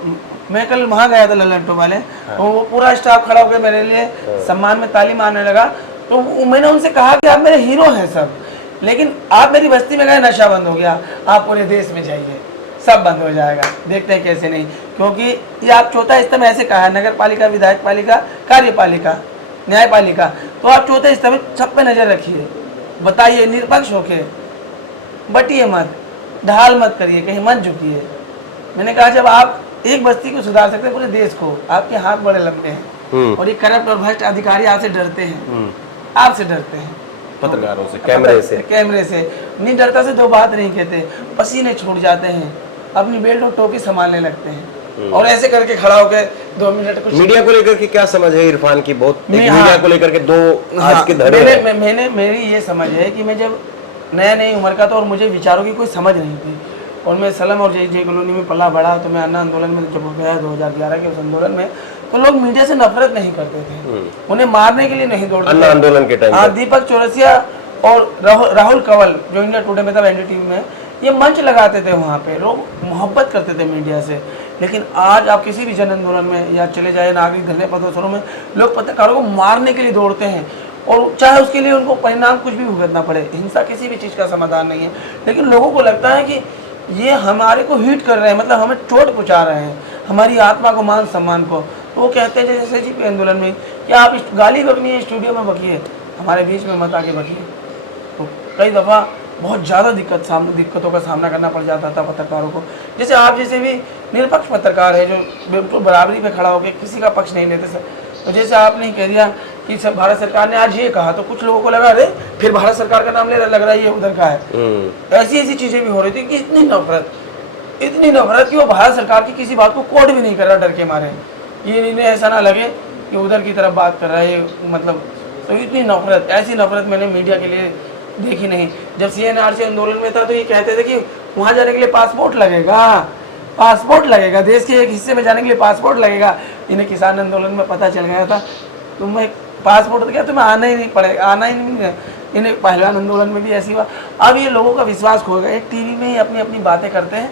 मैं कल वहाँ गया था लल्लनटो वाले, तो वो पूरा स्टाफ खड़ा होकर मेरे लिए सम्मान में ताली मारने लगा। तो मैंने उनसे कहा कि आप मेरे हीरो हैं सब, लेकिन आप मेरी बस्ती में गए, नशा बंद हो गया, आप पूरे देश में जाइए, सब बंद हो जाएगा। देखते हैं कैसे नहीं, क्योंकि ये आप चौथा स्तंभ ऐसे कहा है, नगर पालिका, विधायक पालिका, कार्यपालिका, न्यायपालिका, तो आप चौथे स्तंभ सब पे नजर रखिए, बताइए, निष्पक्ष होके, बटिए मत, ढाल मत करिए, कहीं मत झुकिए। मैंने कहा जब आप एक बस्ती को सुधार सकते हैं, पूरे देश को, आपके हाथ बड़े लंबे हैं और ये करप्ट और भ्रष्ट अधिकारी आपसे डरते हैं, आपसे डरते हैं, पत्रकारों से, कैमरे से नहीं डरता से दो बात नहीं कहते, पसीने छूट जाते हैं, अपनी बेल्ट और टोपी संभालने लगते हैं और ऐसे करके खड़ा होकर 2 मिनट कुछ। मीडिया को लेकर के क्या समझ है इरफान की? बहुत मीडिया को लेकर के दो आज के धड़े मैंने मेरी ये समझ है कि मैं जब नई उम्र का था और मुझे विचारों की कोई समझ नहीं थी, और मैं सलम और जे कॉलोनी में पला बढ़ा, तो मैं अन्ना आंदोलन में जब गया 2011 के उस आंदोलन में, तो लोग मीडिया से नफरत नहीं करते थे, उन्हें मारने के लिए नहीं दौड़ते अन्ना आंदोलन के टाइम। हाँ, दीपक चौरसिया और राहुल कंवल जो इंडिया टुडे में था, एनडीटीवी में, ये मंच लगाते थे, वहाँ पे लोग मोहब्बत करते थे मीडिया से। लेकिन आज आप किसी भी जन आंदोलन में या चले जाए, नागरिक धरने प्रदर्शनों में, लोग पत्रकारों को मारने के लिए दौड़ते हैं, और चाहे उसके लिए उनको परिणाम कुछ भी भुगतना पड़े। हिंसा किसी भी चीज़ का समाधान नहीं है, लेकिन लोगों को लगता है कि ये हमारे को हिट कर रहे हैं, मतलब हमें चोट पहुंचा रहे हैं, हमारी आत्मा को, मान सम्मान को। तो वो कहते हैं जैसे जी आंदोलन में कि आप गाली बकनी है, स्टूडियो में बकिए, हमारे बीच में मत आके बकिए। तो कई दफ़ा बहुत ज़्यादा दिक्कतों का सामना करना पड़ जाता था पत्रकारों को। जैसे आप जैसे भी निरपक्ष पत्रकार है, जो बिल्कुल बराबरी पे खड़ा होकर किसी का पक्ष नहीं लेते सर, तो जैसे आपने कह दिया कि सब भारत सरकार ने आज ये कहा, तो कुछ लोगों को लगा अरे फिर भारत सरकार का नाम ले रहा, लग रहा है ये उधर का है। ऐसी चीज़ें भी हो रही थी कि इतनी नफरत कि वो भारत सरकार की किसी बात को कोट भी नहीं कर रहा, डर के मारे, ये इन्हें ऐसा ना लगे कि उधर की तरफ बात कर रहा है, मतलब तो इतनी नफरत, ऐसी नफरत मैंने मीडिया के लिए देखी नहीं। जब CNRC आंदोलन में था तो ये कहते थे कि वहाँ जाने के लिए पासपोर्ट लगेगा, देश के एक हिस्से में जाने के लिए पासपोर्ट लगेगा। इन्हें किसान आंदोलन में पता चल गया था, तुम्हें पासपोर्ट तो क्या, तुम्हें आना ही नहीं पड़ेगा, आना ही नहीं। इन्हें पहलवान आंदोलन में भी ऐसी बात। अब ये लोगों का विश्वास खो गया, टीवी में ही अपनी बातें करते हैं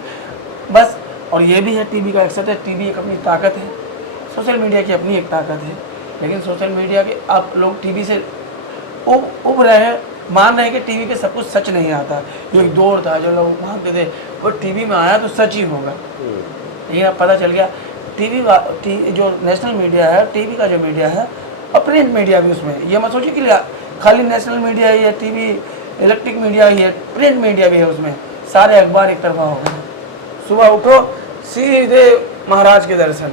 बस। और ये भी है टीवी का एक्सेप्ट है, टीवी एक अपनी ताकत है, सोशल मीडिया की अपनी एक ताकत है, लेकिन सोशल मीडिया के आप लोग टीवी से उब रहे हैं, मान रहे हैं कि टीवी पे सब कुछ सच नहीं आता। जो एक दौर था जो लोग मानते थे वो टीवी में आया तो सच ही होगा, लेकिन अब पता चल गया टीवी जो नेशनल मीडिया है, टीवी का जो मीडिया है, और प्रिंट मीडिया भी उसमें, ये मत सोचिए कि खाली नेशनल मीडिया ही है, टीवी इलेक्ट्रिक मीडिया ही है, प्रिंट मीडिया भी है उसमें। सारे अखबार एक तरफा हो गए, सुबह उठो सीधे महाराज के दर्शन।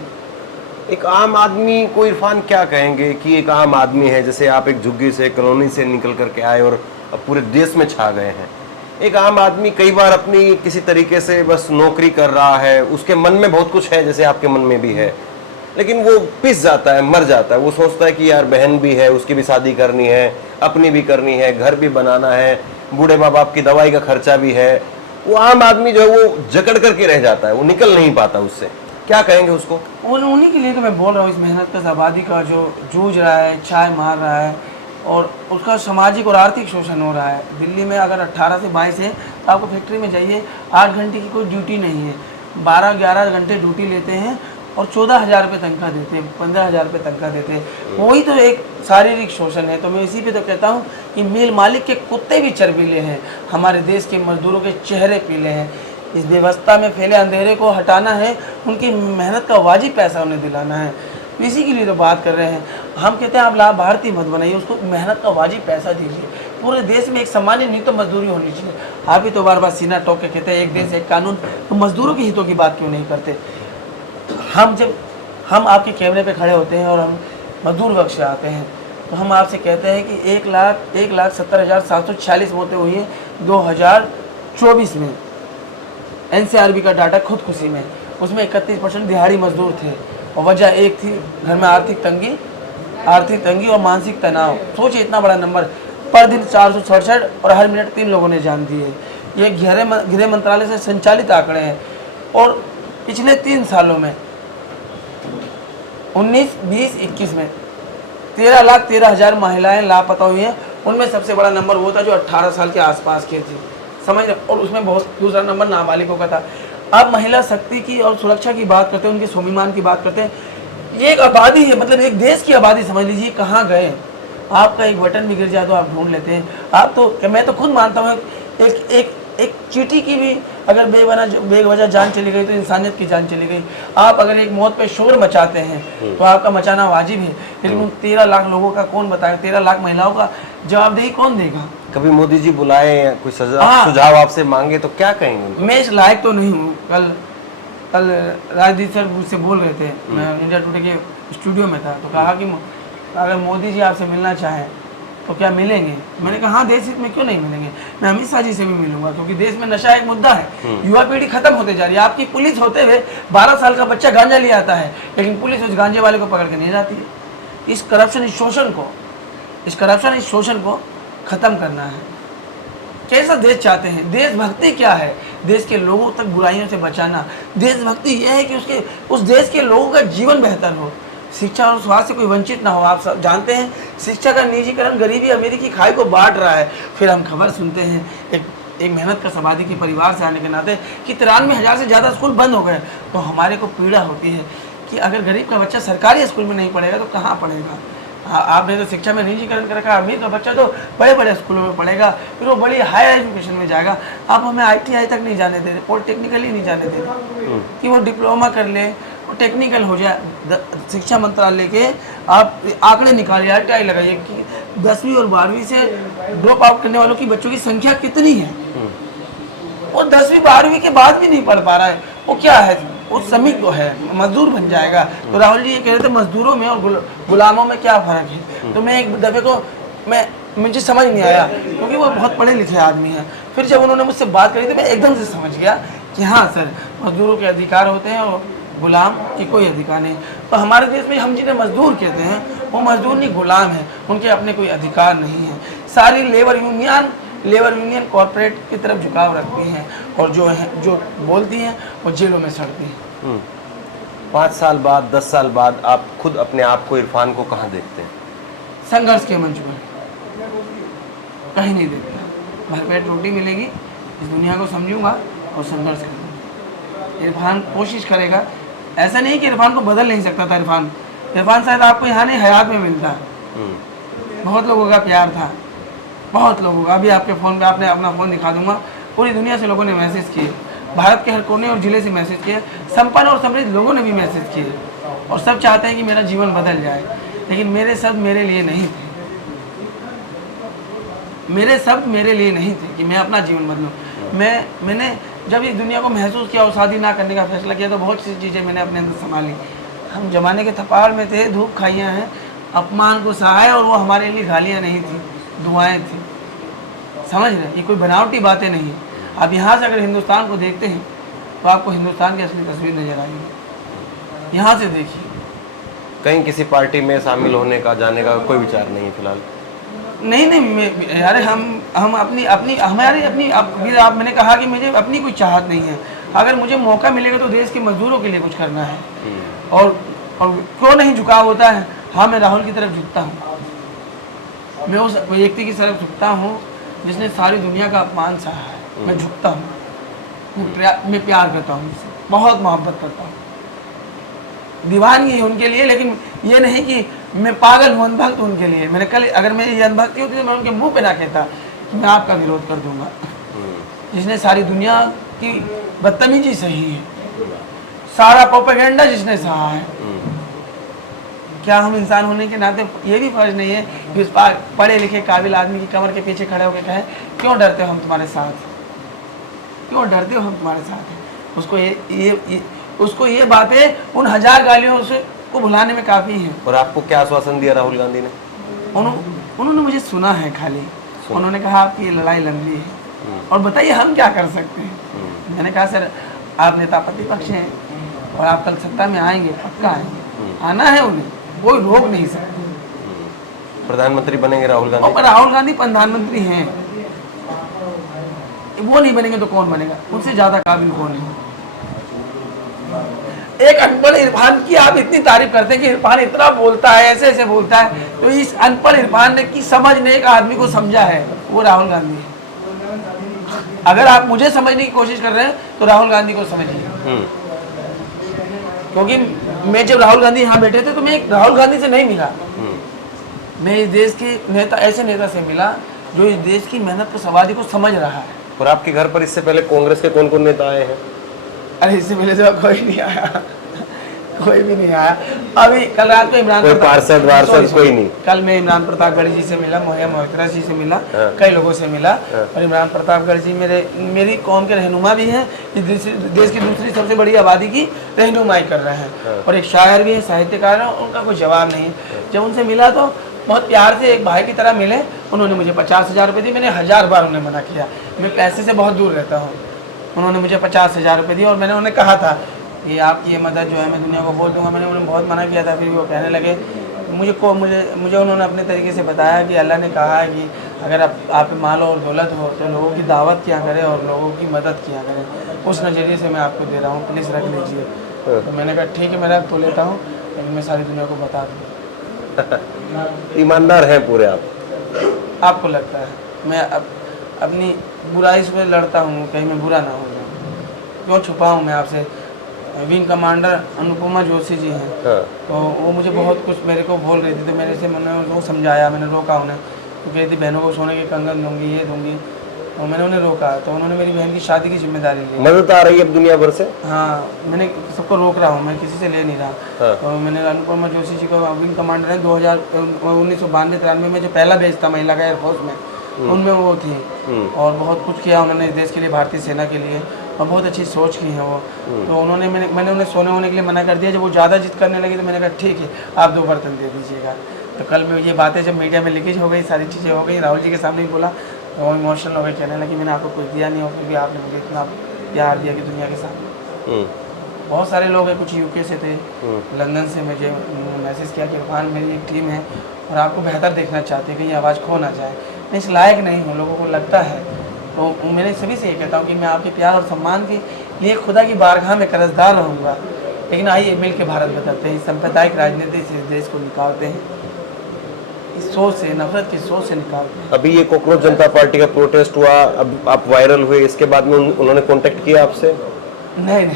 एक आम आदमी को इरफान क्या कहेंगे कि एक आम आदमी है, जैसे आप एक झुग्गी से, कॉलोनी से निकल करके आए और अब पूरे देश में छा गए हैं। एक आम आदमी कई बार अपनी किसी तरीके से बस नौकरी कर रहा है, उसके मन में बहुत कुछ है, जैसे आपके मन में भी है, लेकिन वो पिस जाता है, मर जाता है। वो सोचता है कि यार बहन भी है, उसकी भी शादी करनी है, अपनी भी करनी है, घर भी बनाना है, बूढ़े माँ बाप की दवाई का खर्चा भी है। वो आम आदमी जो है वो जकड़ करके रह जाता है, वो निकल नहीं पाता उससे। क्या कहेंगे उसको? उन्हीं के लिए तो मैं बोल रहा हूँ, इस मेहनत का आबादी का जो जूझ रहा है, छाए मार रहा है, और उसका सामाजिक और आर्थिक शोषण हो रहा है। दिल्ली में अगर 18 से 22 है तो आपको फैक्ट्री में जाइए, 8 घंटे की कोई ड्यूटी नहीं है, 12-11 घंटे ड्यूटी लेते हैं और 14,000 रुपये तनख्वाह देते हैं, 15,000 रुपये तनख्वाह देते हैं। वही तो एक शारीरिक शोषण है। तो मैं इसी पे तो कहता हूँ कि मिल मालिक के कुत्ते भी चरबीले हैं, हमारे देश के मजदूरों के चेहरे पीले हैं। इस व्यवस्था में फैले अंधेरे को हटाना है, उनकी मेहनत का वाजिब पैसा उन्हें दिलाना है। इसी के लिए तो बात कर रहे हैं। हम कहते हैं आप लाभार्थी मत बनाइए, उसको मेहनत का वाजिब पैसा दीजिए। पूरे देश में एक सामान्य न्यूनतम मजदूरी होनी चाहिए। आप ही तो बार बार सीना ठोक के कहते हैं एक देश एक कानून, तो मजदूरों के हितों की बात क्यों नहीं करते? हम आपके कैमरे पे खड़े होते हैं और हम मजदूर वर्ग से आते हैं, तो हम आपसे कहते हैं कि 1,70,746 मौतें हुई हैं 2024 में। NCRB का डाटा खुदकुशी में, उसमें 31% दिहाड़ी मजदूर थे, और वजह एक थी घर में आर्थिक तंगी और मानसिक तनाव। सोचिए इतना बड़ा नंबर, पर दिन 467 और हर मिनट 3 लोगों ने जान दी है। ये गृह मंत्रालय से संचालित आंकड़े हैं। और पिछले 3 सालों में 19, 20, 21 में 13,13,000 महिलाएं लापता हुई हैं। उनमें सबसे बड़ा नंबर वो था जो 18 साल के आसपास के थे, समझ रहे, और उसमें बहुत दूसरा नंबर नाबालिगों का था। आप महिला शक्ति की और सुरक्षा की बात करते हैं, उनके स्वाभिमान की बात करते हैं। ये एक आबादी है, मतलब एक देश की आबादी समझ लीजिए कहाँ गए। आपका एक बटन भी गिर जाए तो आप ढूंढ लेते हैं। आप तो, मैं तो खुद मानता हूँ एक चींटी की भी अगर बेवजह जान चली गई तो इंसानियत की जान चली गई। आप अगर एक मौत पे शोर मचाते हैं तो आपका मचाना वाजिब है, लेकिन उन 13 लाख लोगों का कौन बताएगा, 13 लाख महिलाओं का जवाबदेही कौन देगा? कभी मोदी जी बुलाए या कोई सुझाव आपसे मांगे तो क्या कहेंगे? मैं इस लायक तो नहीं हूँ। कल राजदीप सर मुझसे बोल रहे थे, मैं इंडिया टुडे के स्टूडियो में था, तो कहा कि अगर मोदी जी आपसे मिलना चाहें तो क्या मिलेंगे? मैंने कहा हाँ, देश हित में क्यों नहीं मिलेंगे, मैं अमित शाह जी से भी मिलूंगा, क्योंकि देश में नशा एक मुद्दा है। युवा पीढ़ी खत्म होते जा रही है। आपकी पुलिस होते हुए 12 साल का बच्चा गांजा ले आता है, लेकिन पुलिस उस गांजे वाले को पकड़ के नहीं जाती है। इस करप्शन, इस शोषण को खत्म करना है। कैसा देश चाहते हैं? देशभक्ति क्या है? देश के लोगों तक बुराइयों से बचाना। देशभक्ति यह है कि उस देश के लोगों का जीवन बेहतर हो, शिक्षा और स्वास्थ्य से कोई वंचित ना हो। आप सब जानते हैं शिक्षा का निजीकरण गरीबी अमीरी की खाई को बांट रहा है। फिर हम खबर सुनते हैं एक मेहनत का आबादी के परिवार से आने के नाते कि 93,000 से ज़्यादा स्कूल बंद हो गए। तो हमारे को पीड़ा होती है कि अगर गरीब का बच्चा सरकारी स्कूल में नहीं पढ़ेगा तो कहाँ पढ़ेगा? आपने तो शिक्षा में निजीकरण कर रखा, अमीर का बच्चा तो बड़े बड़े स्कूलों में पढ़ेगा, फिर वो बड़ी हायर एजुकेशन में जाएगा। आप हमें ITI तक नहीं जाने दे रहे, पॉलिटेक्निकल ही नहीं जाने दे रहे कि वो डिप्लोमा कर ले, वो टेक्निकल हो जाए। शिक्षा मंत्रालय के आप आंकड़े निकालिए, ITI लगाइए कि 10वीं और 12वीं से ड्रॉप आउट करने वालों की बच्चों की संख्या कितनी है। वो 10वीं 12वीं के बाद भी नहीं पढ़ पा रहा है, वो क्या है? वो श्रमिक को है, मजदूर बन जाएगा। तो राहुल जी ये कह रहे थे मजदूरों में और गुलामों में क्या फ़र्क है? तो मैं एक दफ़े को मुझे समझ नहीं आया, क्योंकि वो बहुत पढ़े लिखे आदमी हैं। फिर जब उन्होंने मुझसे बात करी तो मैं एकदम से समझ गया कि हाँ सर, मजदूरों के अधिकार होते हैं और गुलाम की कोई अधिकार नहीं। तो हमारे देश में हम जिन्हें मजदूर कहते हैं वो मजदूर नहीं, गुलाम हैं, उनके अपने कोई अधिकार नहीं है। सारी लेबर यूनियन कॉर्पोरेट की तरफ झुकाव रखती हैं और जो बोलती हैं वो जेलों में सड़ती हैं। 5 साल बाद, 10 साल बाद आप खुद अपने आप को, इरफान को कहाँ देखते हैं? संघर्ष के मंच पर, कहीं नहीं देखता। भरपेट रोटी मिलेगी, इस दुनिया को समझूंगा और संघर्ष करूँगा। इरफान कोशिश करेगा, ऐसा नहीं कि इरफान को बदल नहीं सकता था। इरफान शायद आपको यहाँ नहीं, हयात में मिलता। बहुत लोगों का प्यार था, बहुत लोगों का। अभी आपके फ़ोन पे, आपने अपना फ़ोन दिखा दूंगा, पूरी दुनिया से लोगों ने मैसेज किए, भारत के हर कोने और ज़िले से मैसेज किए, संपन्न और समृद्ध लोगों ने भी मैसेज किए, और सब चाहते हैं कि मेरा जीवन बदल जाए। लेकिन मेरे शब्द मेरे लिए नहीं थे, मेरे शब्द मेरे लिए नहीं थे कि मैं अपना जीवन बदलूँ। मैंने जब इस दुनिया को महसूस किया और शादी ना करने का फैसला किया तो बहुत सी चीज़ें मैंने अपने अंदर संभाली। हम जमाने के थपाड़ में थे, धूप खाइयाँ हैं, अपमान को सहा है, और वो हमारे लिए गालियाँ नहीं थी, दुआएं थी। समझ रहे? ये कोई बनावटी बातें नहीं है। आप यहाँ से अगर हिंदुस्तान को देखते हैं तो आपको हिंदुस्तान की असली तस्वीर नजर आएगी। यहाँ से देखिए। कहीं किसी पार्टी में शामिल होने का, जाने का कोई विचार नहीं है फिलहाल? नहीं, यार हम मैंने कहा कि मुझे अपनी कोई चाहत नहीं है। अगर मुझे मौका मिलेगा तो देश के मजदूरों के लिए कुछ करना है, और क्यों नहीं झुकाव होता है। हाँ, मैं राहुल की तरफ झुकता हूँ, मैं उस व्यक्ति की तरफ झुकता हूँ जिसने सारी दुनिया का अपमान सहा है। मैं झुकता हूँ, मैं प्यार करता हूँ उनसे, बहुत मोहब्बत करता हूँ, दीवानगी है उनके लिए। लेकिन ये नहीं कि मैं पागल हूँ, अनभक्त उनके लिए। मैंने कल, अगर मेरी ये अनभक्ति होती तो मैं उनके मुंह पे ना कहता कि मैं आपका विरोध कर दूंगा। जिसने सारी दुनिया की बदतमीजी सही है, सारा प्रोपेगेंडा जिसने सहा है, क्या हम इंसान होने के नाते ये भी फर्ज नहीं है कि उस पढ़े लिखे काबिल आदमी की कमर के पीछे खड़े होकर कहें क्यों डरते हो हम तुम्हारे साथ, क्यों डरते हो हम तुम्हारे साथ हैं। उसको ये बातें उन 1000 गालियों से को भुलाने में काफ़ी है। और आपको क्या आश्वासन दिया राहुल गांधी ने? उन्होंने मुझे सुना है खाली। उन्होंने कहा आपकी ये लड़ाई लंबी है और बताइए हम क्या कर सकते हैं। मैंने कहा सर, आप नेता प्रतिपक्ष हैं और आप कल सत्ता में आएंगे, पक्का आएंगे, आना है उन्हें, कोई रोक नहीं सकते। प्रधानमंत्री बनेंगे राहुल गांधी? और राहुल गांधी प्रधानमंत्री हैं, वो नहीं बनेंगे तो कौन बनेगा? उनसे ज़्यादा काबिल कौन है? एक अनपढ़ इरफान की आप इतनी तारीफ करते हैं कि इरफान इतना बोलता है, ऐसे ऐसे बोलता है, तो इस अनपढ़ इरफान ने की समझने एक आदमी को समझा है, वो राहुल गांधी है। अगर आप मुझे समझने की कोशिश कर रहे हैं तो राहुल गांधी को समझिए, क्योंकि मैं जब राहुल गांधी यहाँ बैठे थे तो मैं राहुल गांधी से नहीं मिला, मैं इस देश के नेता, ऐसे नेता से मिला जो इस देश की मेहनत को, सवारी को समझ रहा है। और आपके घर पर इससे पहले कांग्रेस के कौन कौन नेता आए हैं? अरे इससे पहले तो कोई नहीं आया, कोई भी नहीं आया। अभी कल रात को इमरान कोई पार्षद वार्षद कोई नहीं? कल मैं इमरान प्रतापगढ़ जी से मिला, मोहिया मोहतरा जी से मिला, हाँ। कई लोगों से मिला। और इमरान प्रतापगढ़ जी मेरी कौम के रहनुमा भी हैं, देश की दूसरी सबसे बड़ी आबादी की रहनुमाई कर रहे हैं, और एक शायर भी है, साहित्यकार है, उनका कोई जवाब नहीं। जब उनसे मिला तो बहुत प्यार से एक भाई की तरह मिले। उन्होंने मुझे 50,000 रुपये दिए, मैंने 1000 बार उन्हें मना किया, मैं पैसे से बहुत दूर रहता हूँ। उन्होंने मुझे 50,000 रुपये दिए और मैंने उन्हें कहा था कि आपकी ये मदद जो है मैं दुनिया को बोल दूंगा। मैंने उन्हें बहुत मना किया था, फिर वो कहने लगे मुझे उन्होंने अपने तरीके से बताया कि अल्लाह ने कहा है कि अगर आप पे माल और दौलत हो तो लोगों की दावत किया करें और लोगों की मदद किया करें। उस नज़रिए से मैं आपको दे रहा हूँ, प्लीज़ रख लीजिए। तो मैंने कहा ठीक है, मैं रख तो लेता हूँ, लेकिन मैं सारी दुनिया को बता दूँ। ईमानदार हैं पूरे आप? आपको लगता है मैं अपनी बुराई से लड़ता हूँ, कहीं मैं बुरा ना हो जाऊँ, क्यों छुपाऊँ मैं आपसे। विंग कमांडर अनुपमा जोशी जी हैं, हाँ। तो वो मुझे बहुत कुछ मेरे को बोल रही थी, तो मैंने वो समझाया, मैंने रोका उन्हें। तो कहती बहनों को सोने के कंगन दूंगी, ये दूंगी, तो मैंने उन्हें रोका। तो उन्होंने मेरी बहन की शादी की जिम्मेदारी ली। मदद आ रही है अब दुनिया भर से? हाँ, मैंने सबको रोक रहा हूँ, मैं किसी से ले नहीं रहा। हाँ। तो मैंने अनुपमा जोशी जी को, विंग कमांडर है, 1992-93 में जो पहला बेच था महिला का एयरफोर्स में, उनमें वो थी, और बहुत कुछ किया उन्होंने इस देश के लिए, भारतीय सेना के लिए, और बहुत अच्छी सोच की है वो। तो उन्होंने मैंने उन्हें सोने होने के लिए मना कर दिया। जब वो ज़्यादा जिद करने लगी तो मैंने कहा ठीक है, आप 2 बर्तन दे दीजिएगा। तो कल में ये बातें जब मीडिया में लीकेज हो गई, सारी चीज़ें हो गई, राहुल जी के सामने ही बोला, तो वो इमोशनल हो गए, कहने लगी मैंने आपको कुछ दिया नहीं, और फिर भी आपने मुझे इतना प्यार दिया कि दुनिया के सामने। बहुत सारे लोग हैं, कुछ यूके से थे, लंदन से मुझे मैसेज किया कि इरफान मेरी एक टीम है और आपको बेहतर देखना चाहते हैं, कहीं आवाज़ खो ना जाए, मैं इस लायक नहीं हूँ, लोगों को लगता है। तो मैंने सभी से ये कहता हूँ कि मैं आपके प्यार और सम्मान के लिए खुदा की बारगाह में कर्जदार रहूँगा, लेकिन आइए मिल के भारत बदलते हैं, सांप्रदायिक राजनीति से इस देश को निकालते हैं, इस सोच से, नफरत की सोच से निकालते हैं। अभी ये कॉकरोच जनता पार्टी का प्रोटेस्ट हुआ, अब आप वायरल हुए, इसके बाद में उन्होंने कांटेक्ट किया आपसे? नहीं,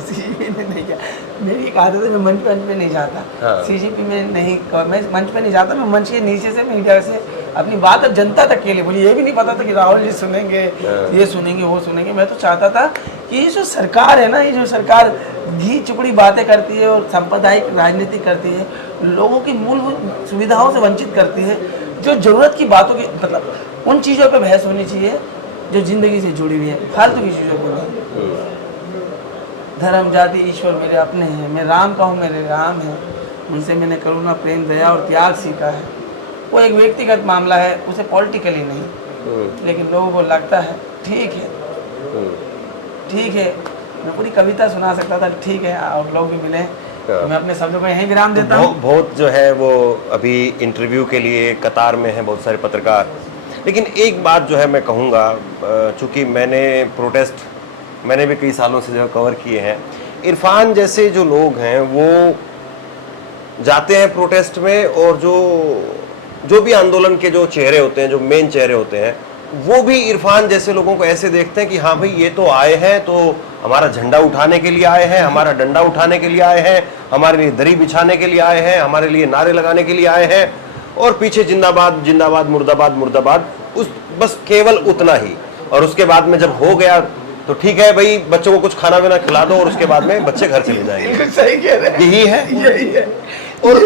सीजीपी ने नहीं किया। मेरी एक आदत है, मैं मंच पे नहीं जाता। हाँ। सीजीपी में नहीं, मैं मंच पे नहीं जाता, मैं मंच के नीचे से मीडिया से अपनी बात अब जनता तक के लिए बोली। ये भी नहीं पता था कि राहुल जी सुनेंगे, ये सुनेंगे, वो सुनेंगे। मैं तो चाहता था कि ये जो सरकार है ना, ये जो सरकार घी चुपड़ी बातें करती है और सांप्रदायिक राजनीति करती है, लोगों की मूलभूत सुविधाओं से वंचित करती है, जो ज़रूरत की बातों की, मतलब उन चीज़ों पर बहस होनी चाहिए जो ज़िंदगी से जुड़ी हुई है, फालतू की चीज़ों पर नहीं। धर्म जाति ईश्वर मेरे अपने हैं, मैं राम का हूँ, मेरे राम हैं, उनसे मैंने करुणा प्रेम दया और त्याग सीखा है। वो एक व्यक्तिगत मामला है, उसे पॉलिटिकली नहीं, लेकिन लोगों को लगता है ठीक है, ठीक है। मैं पूरी कविता सुना सकता था, ठीक है, और लोग भी मिले, मैं अपने शब्दों को यहीं विराम देता हूँ। बहुत जो है वो अभी इंटरव्यू के लिए कतार में है बहुत सारे पत्रकार, लेकिन एक बात जो है मैं कहूँगा, चूँकि मैंने भी कई सालों से जो कवर किए हैं, इरफान जैसे जो लोग हैं वो जाते हैं प्रोटेस्ट में, और जो भी आंदोलन के जो चेहरे होते हैं, जो मेन चेहरे होते हैं, वो भी इरफान जैसे लोगों को ऐसे देखते हैं कि हाँ भाई ये तो आए हैं, तो हमारा झंडा उठाने के लिए आए हैं, हमारा डंडा उठाने के लिए आए हैं, हमारे लिए दरी बिछाने के लिए आए हैं, हमारे लिए नारे लगाने के लिए आए हैं, और पीछे जिंदाबाद जिंदाबाद मुर्दाबाद मुर्दाबाद, बस केवल उतना ही। और उसके बाद में जब हो गया तो ठीक है भाई, बच्चों को कुछ खाना वाना खिला दो और उसके बाद में बच्चे घर चले जाएंगे। सही कह रहे हैं, यही है। और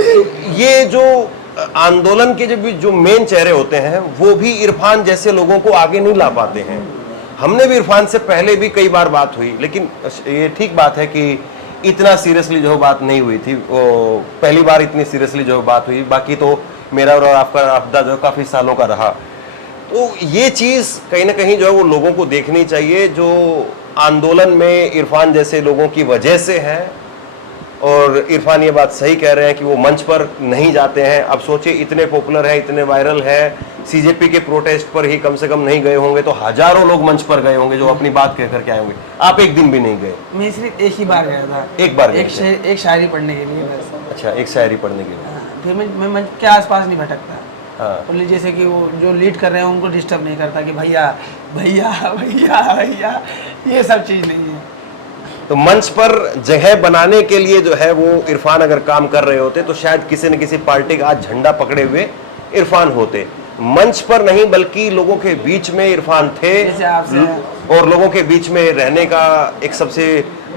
ये जो आंदोलन के जो मेन चेहरे होते हैं, वो भी इरफान जैसे लोगों को आगे नहीं ला पाते हैं। हमने भी इरफान से पहले भी कई बार बात हुई, लेकिन ये ठीक बात है कि इतना सीरियसली जो बात नहीं हुई थी, वो पहली बार इतनी सीरियसली जो बात हुई। बाकी तो मेरा और आपका जो काफ़ी सालों का रहा। तो ये चीज़ कहीं ना कहीं जो है वो लोगों को देखनी चाहिए, जो आंदोलन में इरफान जैसे लोगों की वजह से है, और इरफान ये बात सही कह रहे हैं कि वो मंच पर नहीं जाते हैं। अब सोचिए, इतने पॉपुलर है, इतने वायरल है, सीजेपी के प्रोटेस्ट पर ही कम से कम नहीं गए होंगे तो हजारों लोग मंच पर गए होंगे जो अपनी बात कह करके आए होंगे। आप एक दिन भी नहीं गए? मैं सिर्फ एक ही बार गया था, एक बार गए एक थे? एक शायरी पढ़ने के लिए बस। अच्छा, एक शायरी पढ़ने के लिए। हाँ, फिर मैं मंच के आसपास नहीं भटकता। हाँ। और जैसे कि वो जो लीड कर रहे हैं उनको डिस्टर्ब नहीं करता कि भैया भैया भैया भैया, ये सब चीज़ नहीं है। तो मंच पर जगह बनाने के लिए जो है वो इरफान अगर काम कर रहे होते तो शायद किसी न किसी पार्टी का आज झंडा पकड़े हुए इरफान होते। मंच पर नहीं बल्कि लोगों के बीच में इरफान थे, जैसे आपसे और लोगों के बीच में रहने का एक सबसे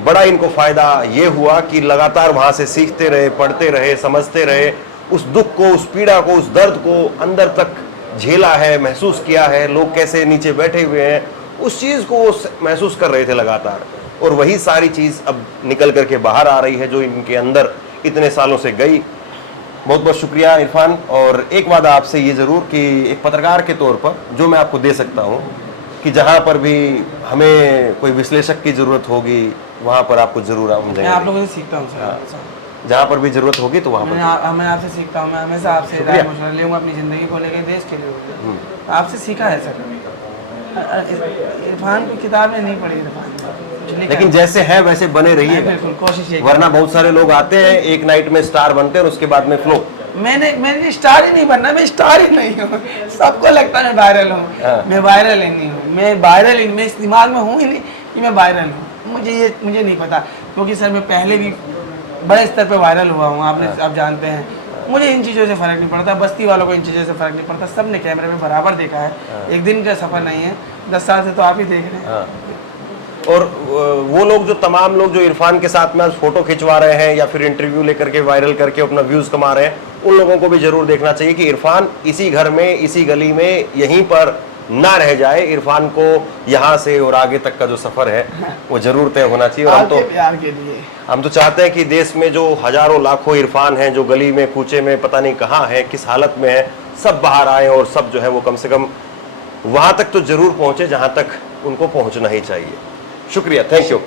बड़ा इनको फायदा ये हुआ कि लगातार वहां से सीखते रहे, पढ़ते रहे, समझते रहे, उस दुख को, उस पीड़ा को, उस दर्द को अंदर तक झेला है, महसूस किया है। लोग कैसे नीचे बैठे हुए हैं उस चीज को वो महसूस कर रहे थे लगातार, और वही सारी चीज अब निकल करके बाहर आ रही है जो इनके अंदर इतने सालों से गई। बहुत बहुत शुक्रिया इरफान। और एक वादा आपसे ये जरूर कि एक पत्रकार के तौर पर जो मैं आपको दे सकता हूँ कि जहाँ पर भी हमें कोई विश्लेषक की जरूरत होगी वहाँ पर आपको जरूर हम मैं आप जाएंगे। लोगों से सीखता हूँ सर। जहाँ पर भी जरूरत होगी तो वहाँ पर। मैं आपसे सीखता हूँ, मैं हमेशा आपसे राय मशवरा लूँगा अपनी ज़िंदगी को लेकर, देश के लिए। आपसे सीखा है सर। इरफान की किताबें नहीं पढ़ी इरफान, लेकिन जैसे है वैसे बने रहिए, बिल्कुल कोशिश यही वरना बहुत सारे लोग आते हैं एक नाइट में स्टार बनते हैं और उसके बाद में फ्लॉप। मैंने स्टार ही नहीं बनना, मैं स्टार ही नहीं हूँ। सबको लगता है मैं वायरल हूँ, मैं वायरल ही नहीं हूँ। मैं वायरल ही, मैं इस दिमाग में हूँ ही नहीं कि मैं वायरल हूँ। मुझे नहीं पता, क्योंकि सर मैं पहले भी बड़े स्तर पे वायरल हुआ हूँ, आप जानते हैं। मुझे इन चीज़ों से फ़र्क नहीं पड़ता, बस्ती वालों को इन चीज़ों से फ़र्क नहीं पड़ता। सब ने कैमरे में बराबर देखा है, एक दिन का सफ़र नहीं है, 10 साल से तो आप ही देख रहे हैं। और वो लोग, जो तमाम लोग जो इरफान के साथ में आज फोटो खिंचवा रहे हैं या फिर इंटरव्यू लेकर के वायरल करके अपना व्यूज कमा रहे हैं, उन लोगों को भी जरूर देखना चाहिए कि इरफान इसी घर में, इसी गली में, यहीं पर ना रह जाए। इरफान को यहाँ से और आगे तक का जो सफर है वो जरूर तय होना चाहिए। और आपके प्यार के लिए हम तो चाहते हैं कि देश में जो हजारों लाखों इरफान हैं जो गली में, कूचे में, पता नहीं कहाँ है, किस हालत में है, सब बाहर आए और सब जो है वो कम से कम वहां तक तो जरूर पहुंचे जहां तक उनको पहुंचना ही चाहिए। शुक्रिया, थैंक यू।